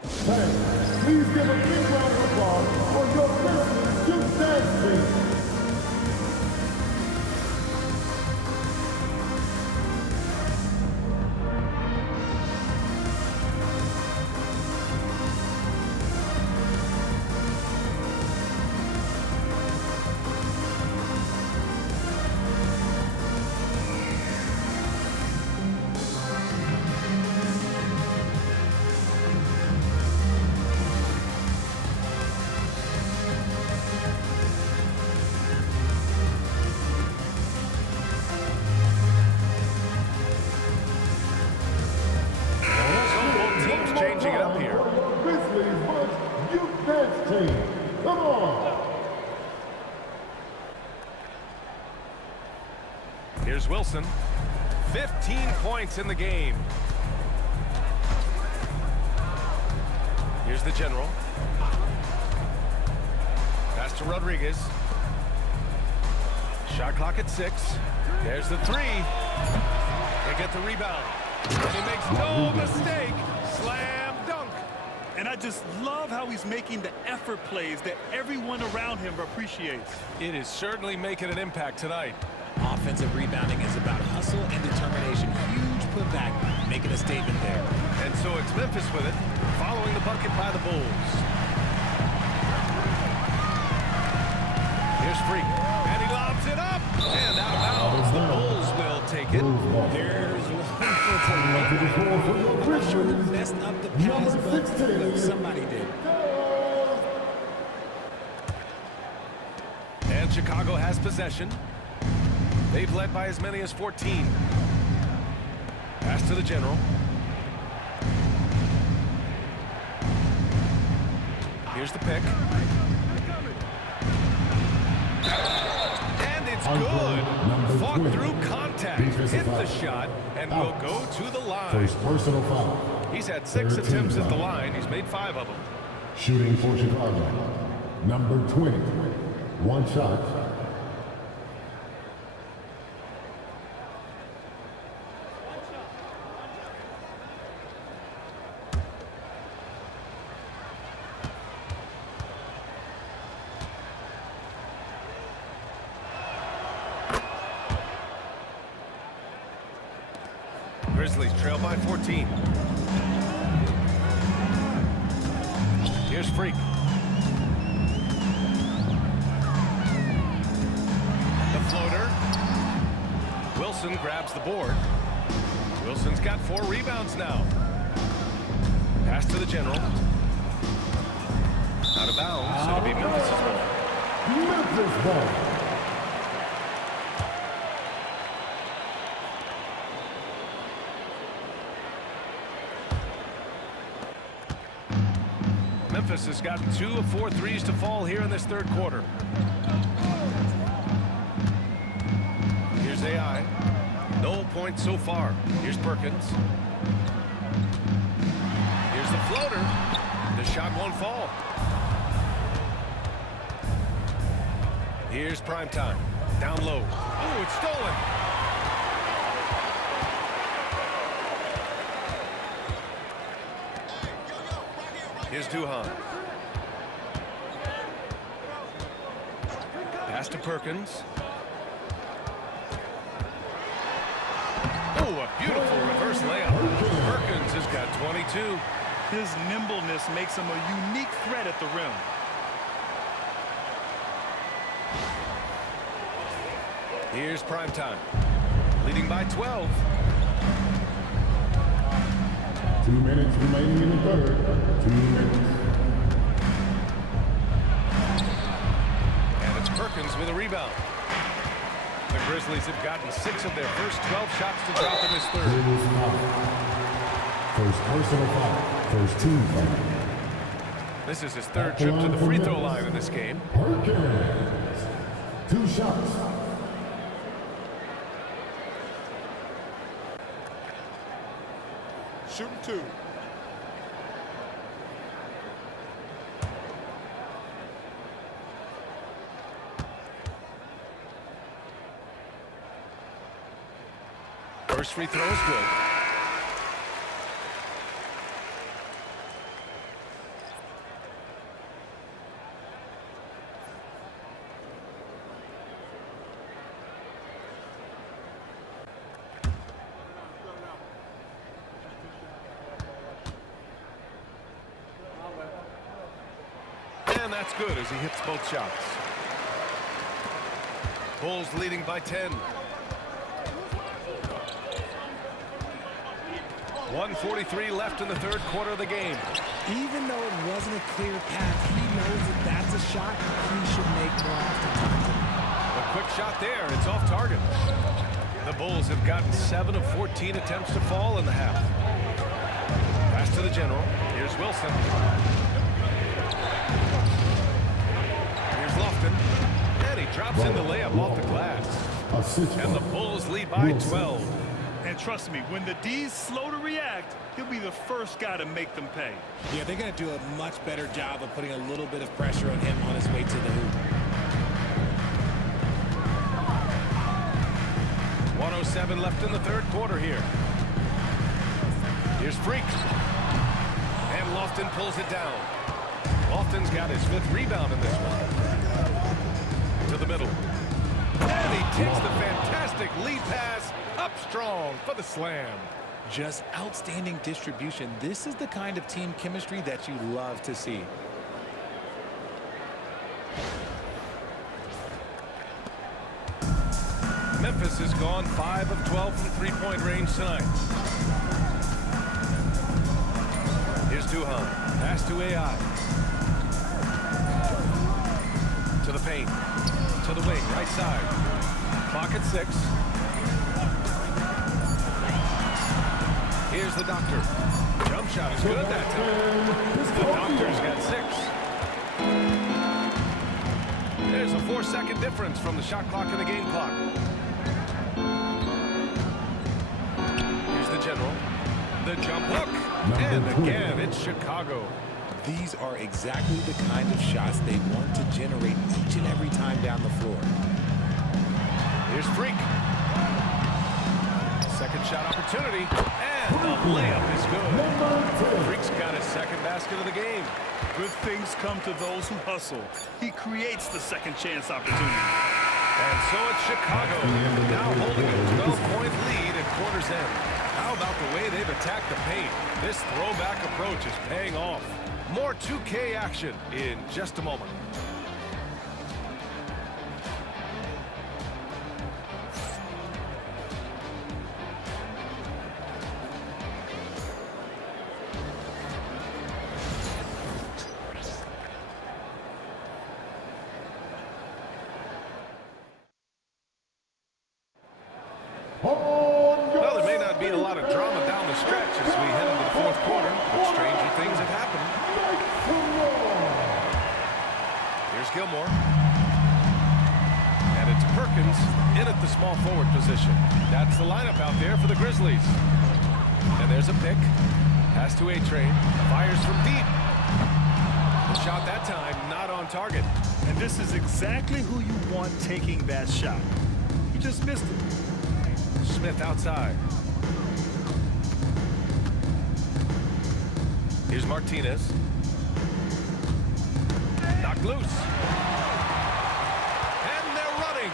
Fans, please give a big round of applause for your Grizzlies Duke dance team. Here's Wilson. 15 points in the game. Here's the general. Pass to Rodriguez. Shot clock at 6. There's the 3. They get the rebound. And he makes no mistake. Slam dunk. And I just love how he's making the effort plays that everyone around him appreciates. It is certainly making an impact tonight. Offensive rebounding is about hustle and determination. Huge putback, making a statement there. And so it's Memphis with it, following the bucket by the Bulls. Here's Freak, and he lobs it up, and out of bounds. The Bulls will take it. There's one for I'm not sure who messed up the pass, but somebody did. And Chicago has possession. They've led by as many as 14. Pass to the general. Here's the pick. And it's good. Fought through contact. Hit the shot and will go to the line. First personal foul. He's had 6 attempts at the line. He's made 5 of them. Shooting for Chicago. Number 20. One shot. Grizzlies trail by 14. Here's Freak. The floater. Wilson grabs the board. Wilson's got 4 rebounds now. Pass to the general. Out of bounds. It'll be Memphis' ball. Memphis ball. Memphis has gotten 2 of 4 threes to fall here in this third quarter. Here's AI. No points so far. Here's Perkins. Here's the floater. The shot won't fall. Here's Primetime. Down low. Oh, it's stolen. Here's Duhan. Pass to Perkins. Oh, a beautiful reverse layup. Perkins has got 22. His nimbleness makes him a unique threat at the rim. Here's Primetime. Leading by 12. 2 minutes remaining in the third. 2 minutes. And it's Perkins with a rebound. The Grizzlies have gotten 6 of their first 12 shots to drop in this third. First personal foul. First team foul. This is his 3rd trip to the free throw line in this game. Perkins. 2 shots. Shooting 2. First free throw is good. And that's good as he hits both shots. Bulls leading by 10. 1:43 left in the third quarter of the game. Even though it wasn't a clear path, he knows that that's a shot he should make more oftentimes. A quick shot there. It's off target. The Bulls have gotten 7 of 14 attempts to fall in the half. Pass to the general. Here's Wilson. Here's Lofton. And he drops in the layup off the glass. A 6 And the Bulls lead by 12. And trust me, when the D's slow to react, he'll be the first guy to make them pay. Yeah, they're going to do a much better job of putting a little bit of pressure on him on his way to the hoop. 1:07 left in the third quarter here. Here's Freak. And Lofton pulls it down. Lofton's got his 5th rebound in this one. To the middle. And he takes the fantastic lead pass up strong for the slam. Just outstanding distribution. This is the kind of team chemistry that you love to see. Memphis has gone 5 of 12 from three-point range tonight. Here's Duhan. Pass to AI. To the paint. To the wing, right side. Clock at 6. Here's the Doctor. Jump shot is good that time. The Doctor's got 6. There's a 4-second difference from the shot clock and the game clock. Here's the General. The jump hook. And again, it's Chicago. These are exactly the kind of shots they want to generate each and every time down the floor. Here's Freak. Second shot opportunity. And the layup is good. Freak's got his second basket of the game. Good things come to those who hustle. He creates the second chance opportunity. And so it's Chicago, now holding a 12-point lead at quarter's end. How about the way they've attacked the paint? This throwback approach is paying off. More 2K action in just a moment. Well, there may not be a lot of drama down the stretch as we head into the fourth quarter, but stranger things have happened. Here's Gilmore. And it's Perkins in at the small forward position. That's the lineup out there for the Grizzlies. And there's a pick. Pass to A-Train. Fires from deep. The shot that time not on target. And this is exactly who you want taking that shot. He just missed it. Smith outside. Here's Martinez. Knocked loose. And they're running.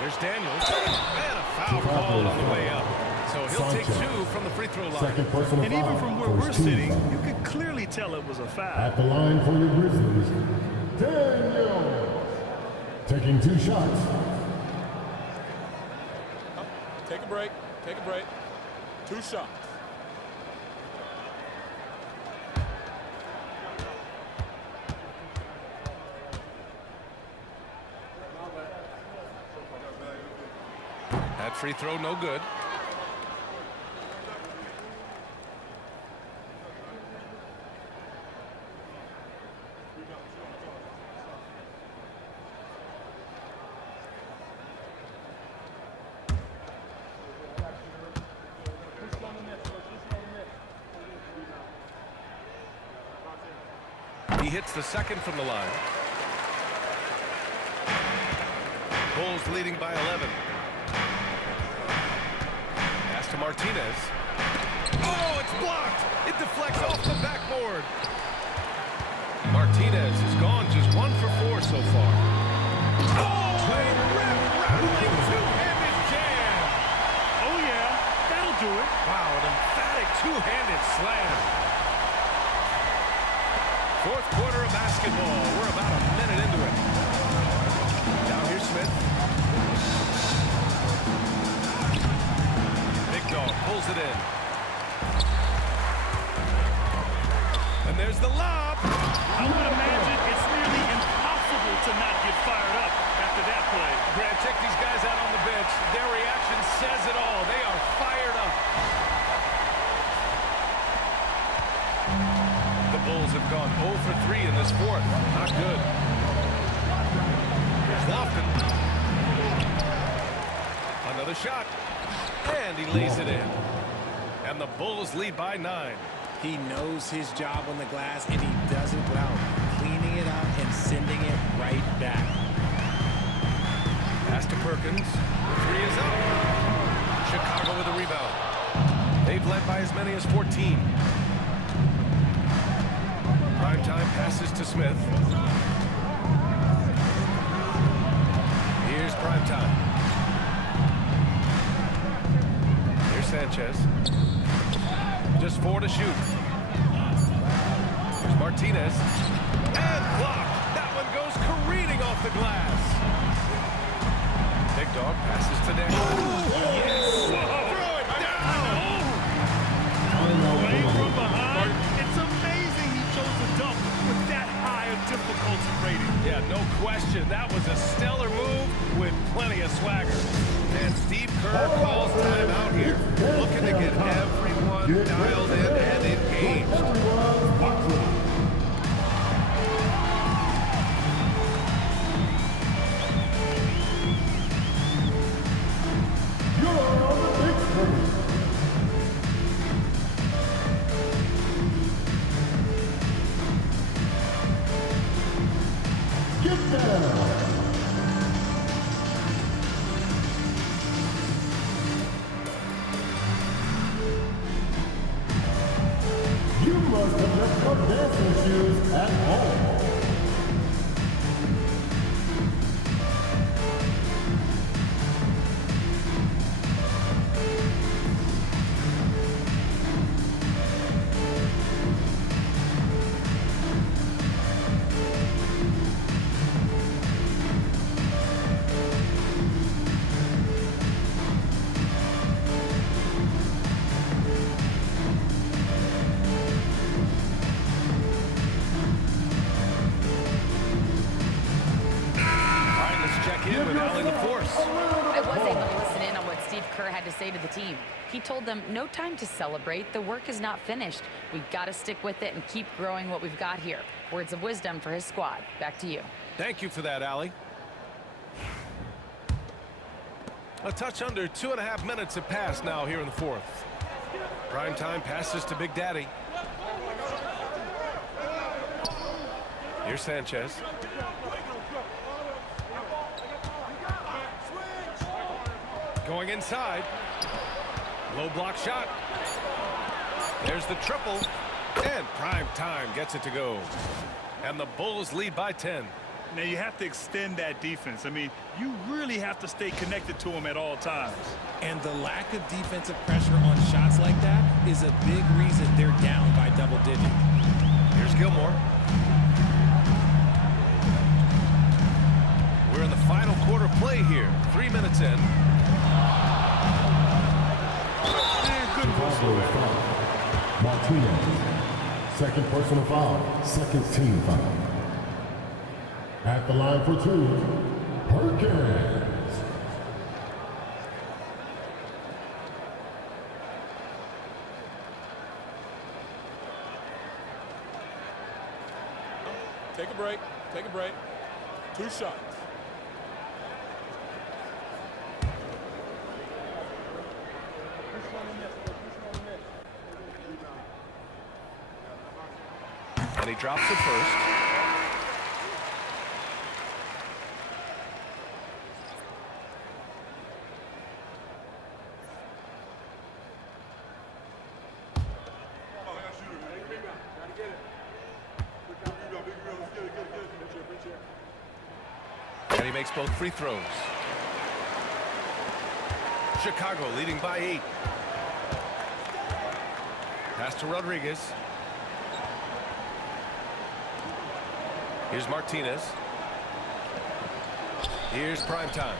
Here's Daniels. And a foul called on the way up. So he'll take 2 from the free throw line. And even from where we're sitting, you could clearly tell it was a foul. At the line for your Grizzlies, Daniel. Taking 2 shots. Take a break. Take a break. 2 shots. That free throw no good. He hits the second from the line. Bulls leading by 11. Pass to Martinez. Oh, it's blocked. It deflects off the backboard. Martinez has gone just 1 for 4 so far. Oh, a rip-rattling two-handed jam. Oh, yeah, that'll do it. Wow, an emphatic two-handed slam. Fourth quarter of basketball. We're about a minute into it. Now here's Smith. Big Dog pulls it in. And there's the lob. I would imagine it's nearly impossible to not get fired up after that play. Brad, check these guys out on the bench. Their reaction says it all. They are fired up. The Bulls have gone 0 for 3 in this fourth. Not good. Here's Lofton. shot. And he lays it in. And the Bulls lead by 9. He knows his job on the glass, and he does it well, cleaning it up and sending it right back. Pass to Perkins. The 3 is up. Chicago with a rebound. They've led by as many as 14. Primetime passes to Smith. Here's Primetime. Here's Sanchez. Just 4 to shoot. Here's Martinez. And blocked. That one goes careening off the glass. Big Dog passes to Nick. Yes! Throw it down! Away from behind. It's amazing he chose to dunk with that high of difficulty rating. Yeah, no question. That was a stellar move with plenty of swagger. And Steve Kerr calls timeout here. Looking to get everyone dialed in and engaged. You must have left your dancing shoes at home. I was able to listen in on what Steve Kerr had to say to the team. He told them, no time to celebrate. The work is not finished. We've got to stick with it and keep growing what we've got here. Words of wisdom for his squad. Back to you. Thank you for that, Allie. A touch under 2.5 minutes have passed now here in the 4th. Primetime passes to Big Daddy. Here's Sanchez. Going inside. Low block shot. There's the triple. And Primetime gets it to go. And the Bulls lead by 10. Now you have to extend that defense. I mean, you really have to stay connected to them at all times. And the lack of defensive pressure on shots like that is a big reason they're down by double digits. Here's Gilmore. We're in the final quarter play here. 3 minutes in. Martinez, second personal foul, second team foul. At the line for 2, Perkins. Take a break. Take a break. 2 shots. And he drops it first. And he makes both free throws. Chicago leading by 8. Pass to Rodriguez. Here's Martinez. Here's Primetime.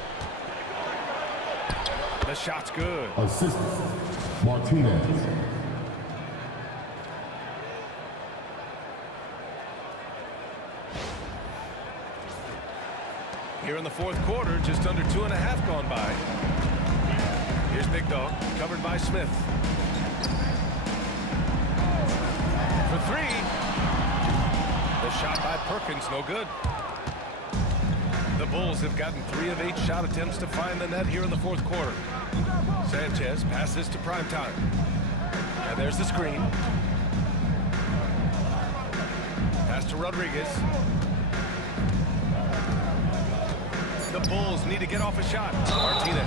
The shot's good. Assistant, Martinez. Here in the 4th quarter, just under 2.5 gone by. Here's Big Dog, covered by Smith. For 3. The shot by Perkins, no good. The Bulls have gotten 3 of 8 shot attempts to find the net here in the fourth quarter. Sanchez passes to Primetime. And there's the screen. Pass to Rodriguez. The Bulls need to get off a shot. Martinez.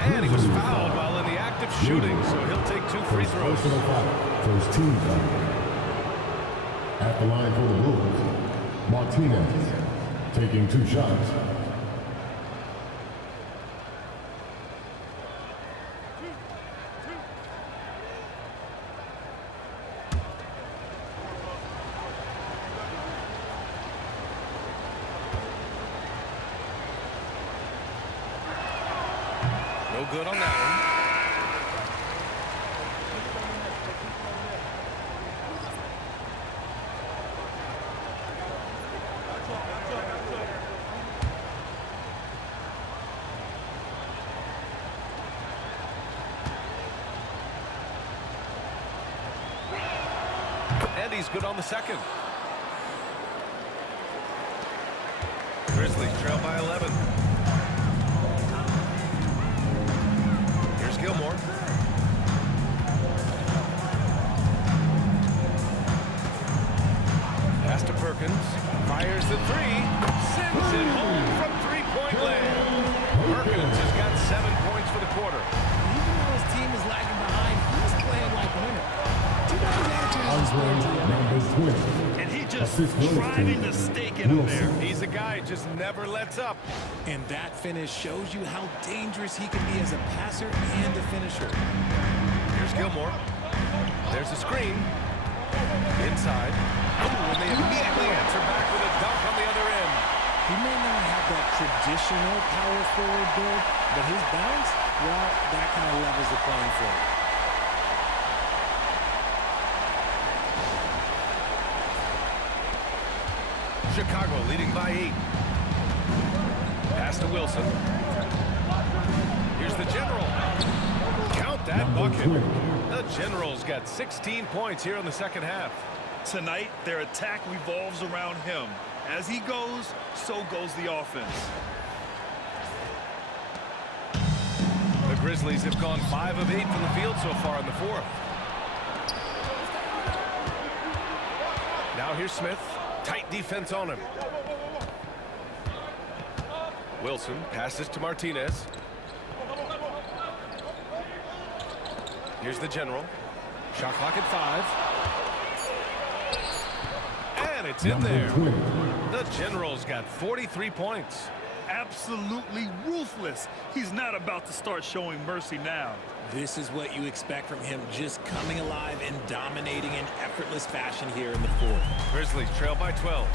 And he was fouled while in the act of shooting, so he'll take 2 free throws. Personal foul. First team foul. At the line for the Bulls, Martinez taking 2 shots. No good on that one. And he's good on the second. Grizzlies trail by 11. Here's Gilmore. Pass to Perkins. Fires the 3. Sends it home from three-point land. Perkins has got 7 points for the quarter. Even though his team is lagging behind, he's playing like a winner. Too bad his attitude is Andre, number 20. And he just Assist Willis driving to the stake in him Wilson. there. He's a guy who just never lets up. And that finish shows you how dangerous he can be as a passer and a finisher. Here's Gilmore. There's a screen. Inside. Ooh, and they immediately answer back with a dunk on the other end. He may not have that traditional power forward build, but his bounce, well, that kind of levels the playing field. Chicago leading by 8. Pass to Wilson. Here's the General. Count that bucket. The General's got 16 points here in the second half. Tonight, their attack revolves around him. As he goes, so goes the offense. The Grizzlies have gone 5 of 8 from the field so far in the fourth. Now here's Smith. Tight defense on him. Wilson passes to Martinez. Here's the General. Shot clock at 5. And it's in there. The General's got 43 points. Absolutely ruthless. He's not about to start showing mercy now. This is what you expect from him, just coming alive and dominating in effortless fashion here in the fourth. Grizzlies trail by 12.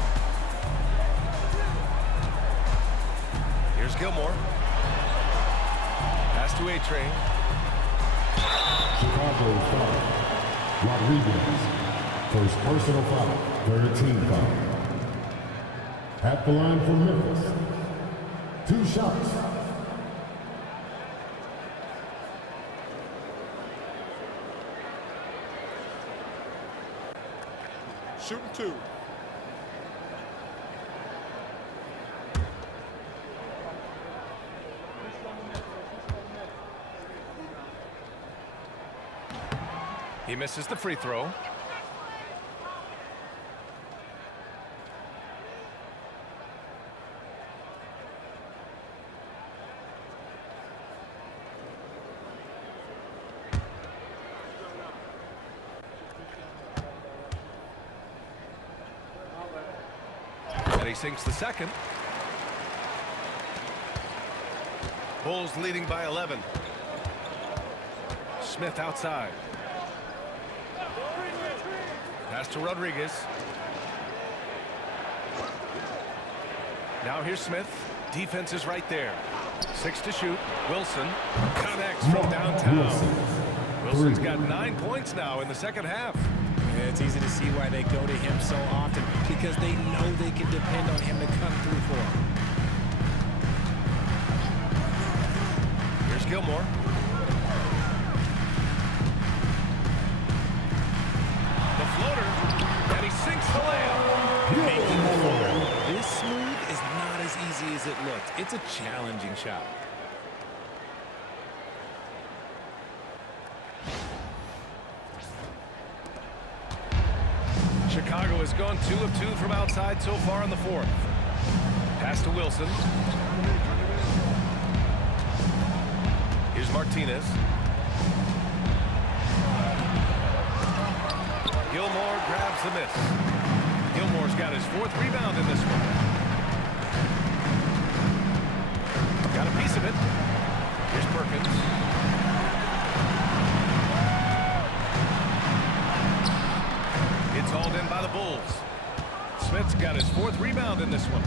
Here's Gilmore. Pass to A-Train. Chicago foul. Rodriguez. First personal foul. Third team foul. At the line for Memphis. 2 shots. Shooting 2. He misses the free throw. And he sinks the second. Bulls leading by 11. Smith outside. Pass to Rodriguez. Now here's Smith. Defense is right there. 6 to shoot. Wilson connects from downtown. Wilson's got 9 points now in the second half. Yeah, it's easy to see why they go to him so often, because they know they can depend on him to come through for them. Here's Gilmore. The floater, and he sinks the layup. Making the floater this smooth is not as easy as as it looked. It's a challenging shot. Chicago has gone 2 of 2 from outside so far in the fourth. Pass to Wilson. Here's Martinez. Gilmore grabs the miss. Gilmore's got his 4th rebound in this one. Got a piece of it. Here's Perkins. It's hauled in by the Bulls. Smith's got his 4th rebound in this one.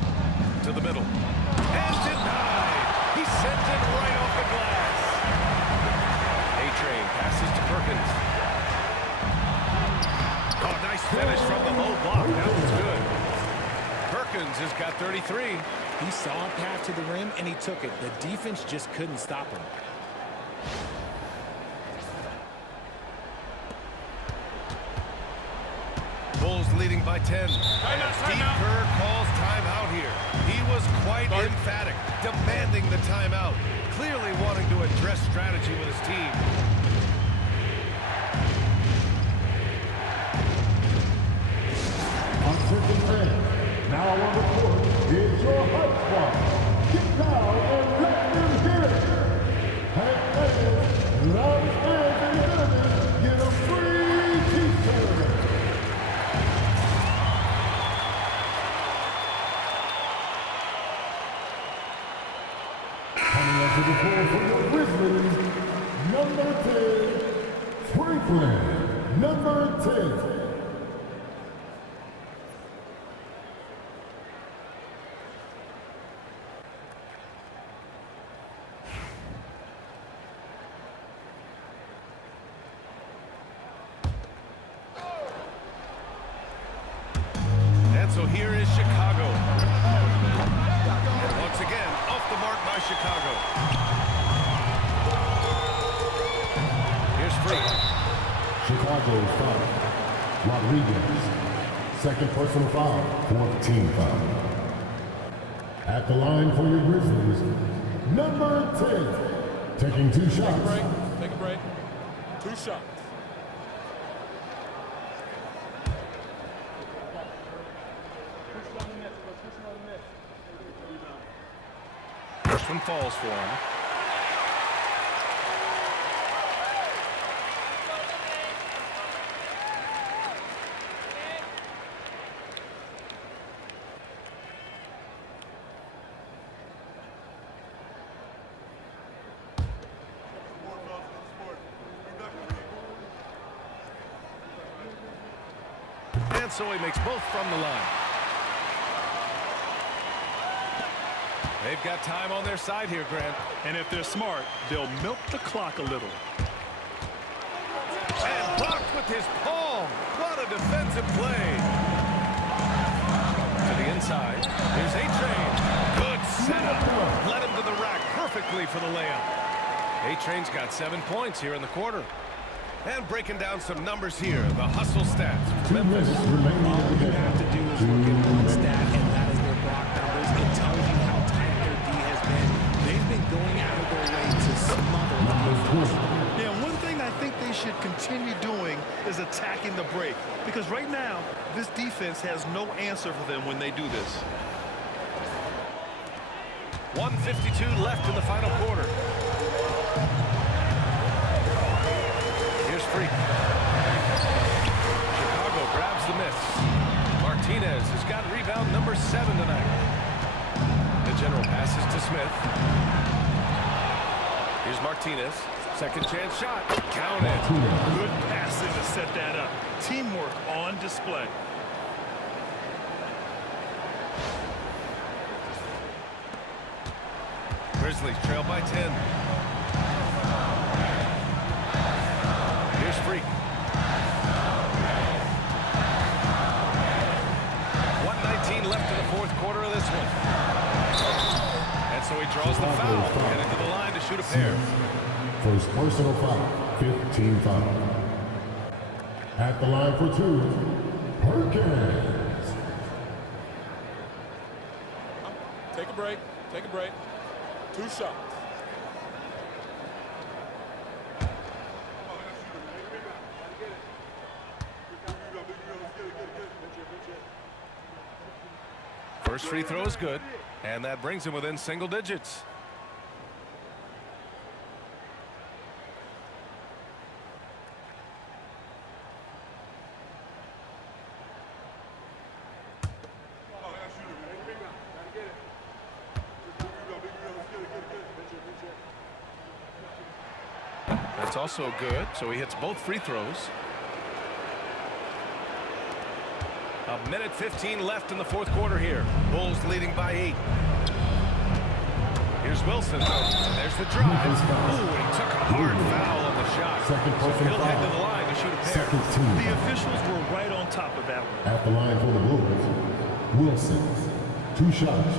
To the middle. And denied. He sends it right off the glass. A-Train passes to Perkins. Oh, nice finish from the low block. That was good. Perkins has got 33. He saw a path to the rim, and he took it. The defense just couldn't stop him. Bulls leading by 10. Steve Kerr calls timeout here. He was quite emphatic, demanding the timeout, clearly wanting to address strategy with his team. On second man, now on the court is your hype squad. Get down and let them hear it. Hype fans, loud fans in the building, get a free t-shirt. Coming up to the floor for your Grizzlies, number 10, Franklin, number 10. So here is Chicago. And once again, off the mark by Chicago. Here's Free. Chicago's foul. Rodriguez. Second personal foul. 4th team foul. At the line for your Grizzlies, number 10. Taking 2 shots. Take a break. Take a break. 2 shots. First one falls for him. And so he makes both from the line. They've got time on their side here, Grant. And if they're smart, they'll milk the clock a little. And blocked with his palm. What a defensive play. To the inside. Here's A-Train. Good setup. Led him to the rack perfectly for the layup. A-Train's got 7 points here in the quarter. And breaking down some numbers here. The hustle stats for Memphis. All you have to do is look at one stat, and that is their block numbers. It tells you how tight their D has been. They've been going out of their way to smother the defense. Yeah, one thing I think they should continue doing is attacking the break. Because right now, this defense has no answer for them when they do this. 1:52 left in the final quarter. Here's Freak. Chicago grabs the miss. Martinez has got rebound number 7 tonight. The general passes to Smith. Here's Martinez. Second chance shot. Count it. Good passing to set that up. Teamwork on display. Grizzlies trail by 10. Here's Freak. 1:19 left in the fourth quarter of this one. And so he draws the foul. Headed to the line to shoot a pair. First personal foul. 5th team foul. At the line for 2, Perkins. Take a break. Take a break. 2 shots. First free throw is good, and that brings him within single digits. That's also good, so he hits both free throws. A minute 15 left in the fourth quarter here. Bulls leading by 8. Here's Wilson. There's the drive. Ooh, and he took a hard foul on the shot. Second personal He'll head to foul. the line to shoot a pair. Second team. The officials were right on top of that one. At the line for the Bulls, Wilson. 2 shots.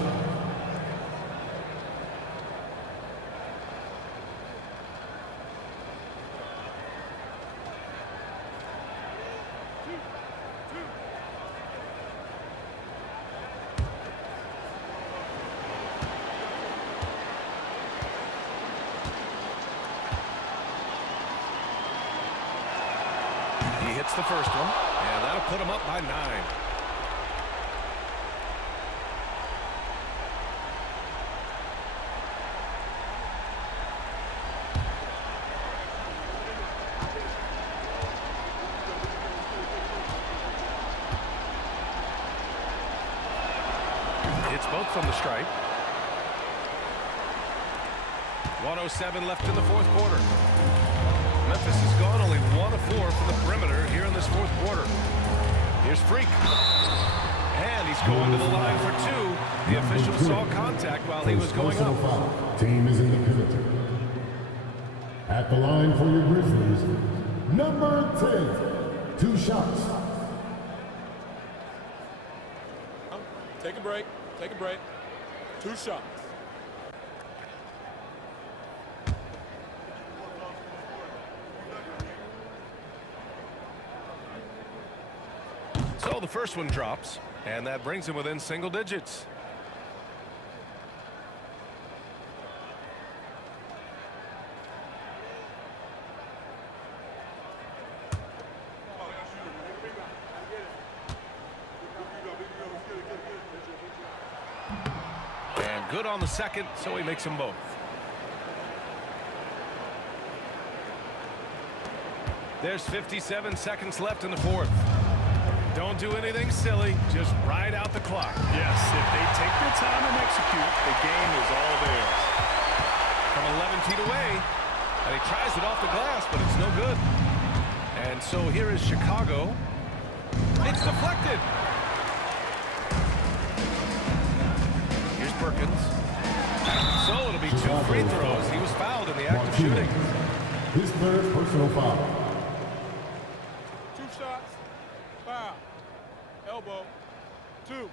He hits the first one, and that'll put him up by 9. Hits both from the stripe. 1:07 left in the fourth quarter. Memphis has gone only 1 of 4 from the perimeter here in this fourth quarter. Here's Freak. And he's going to the line for 2. The official saw contact while he was going up. Foul. Team is in the penalty. At the line for your Grizzlies, number 10. 2 shots. Take a break. Take a break. 2 shots. So the first one drops, and that brings him within single digits. And good on the second, so he makes them both. There's 57 seconds left in the fourth. Don't do anything silly. Just ride out the clock. Yes, if they take their time and execute, the game is all theirs. From 11 feet away, and he tries it off the glass, but it's no good. And so here is Chicago. It's deflected. Here's Perkins. So it'll be 2 free throws. He was fouled in the act of shooting. His third personal foul. 2 shots. Foul. Elbow. 2.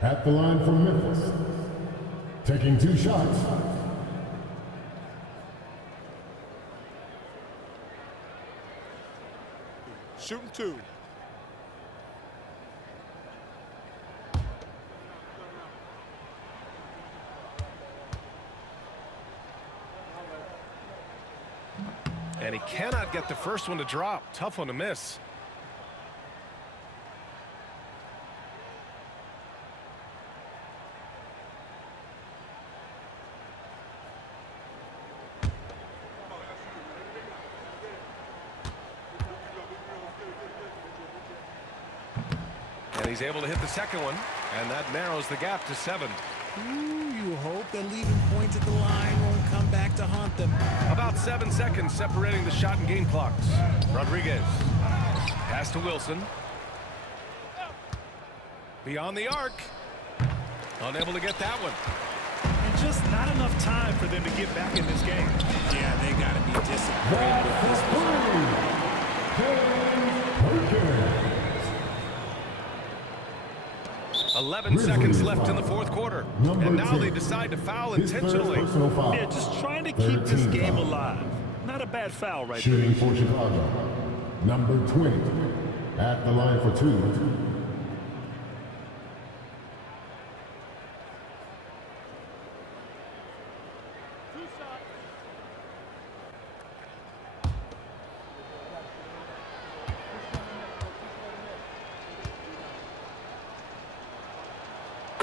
At the line for Memphis, taking 2 shots. Shooting 2. And he cannot get the first one to drop. Tough one to miss. And he's able to hit the second one, and that narrows the gap to 7. Ooh, you hope that leaving points at the line won't come back to haunt them. About 7 seconds separating the shot and game clocks. Rodriguez. Pass to Wilson. Beyond the arc. Unable to get that one. And just not enough time for them to get back in this game. Yeah, they got to be disappointed with this one. 11 seconds left in the fourth quarter. And now they decide to foul intentionally. Yeah, just trying to keep this game alive. Not a bad foul right there. Shooting for Chicago, number 20. At the line for 2.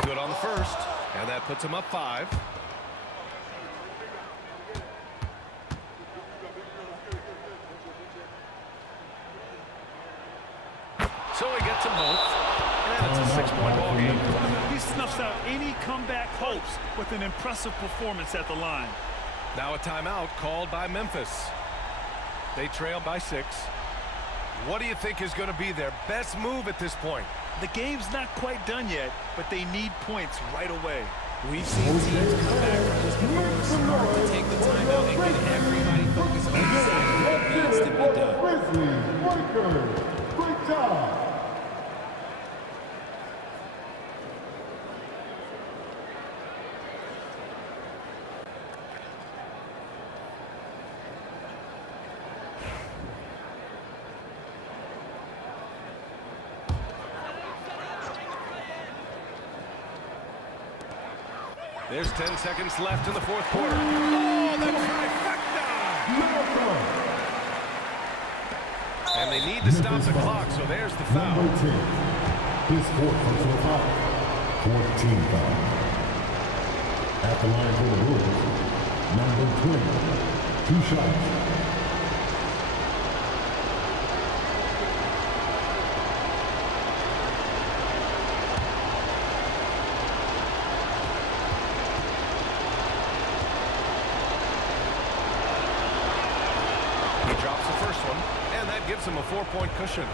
Good on the first, and that puts him up 5. So he gets them both, and it's a 6-point ball game. He snuffs out any comeback hopes with an impressive performance at the line. Now a timeout called by Memphis. They trail by 6. What do you think is going to be their best move at this point? The game's not quite done yet, but they need points right away. We've seen teams come back from this before. Smart to take the timeout and get everybody focused on exactly what needs to be done. Grizzlies, Lakers, great job. There's 10 seconds left in the 4th quarter. Oh, the trifecta! And they need to stop the clock, so there's the foul. Number 10. His fourth personal foul. 14 foul. At the line for the Bulls, number 20. 2 shots. Gives him a 4-point cushion.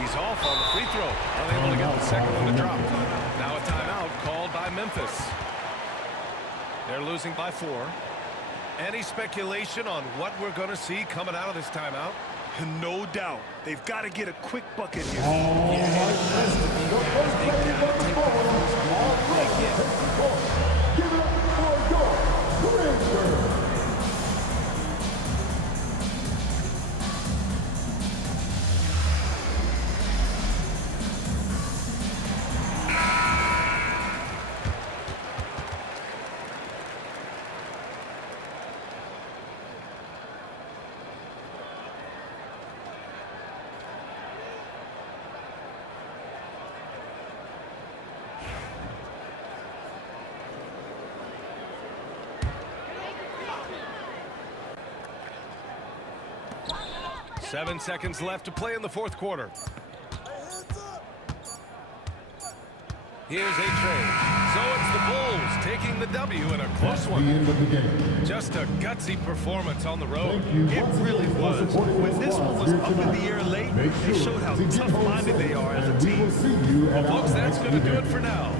He's off on the free throw. Unable to get the second one to drop. Now a timeout called by Memphis. They're losing by 4. Any speculation on what we're going to see coming out of this timeout? No doubt. They've got to get a quick bucket here. Seven seconds left to play in the 4th quarter. Here's a trade. So it's the Bulls taking the W in a close one. The end of the game. Just a gutsy performance on the road. It really was. When this one was up in the air late, they showed how tough-minded they are as a team. Well, folks, that's going to do it for now.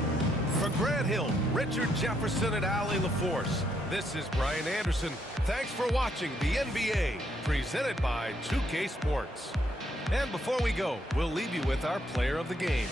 For Grant Hill, Richard Jefferson, and Allie LaForce, this is Brian Anderson. Thanks for watching the NBA, presented by 2K Sports. And before we go, we'll leave you with our player of the game.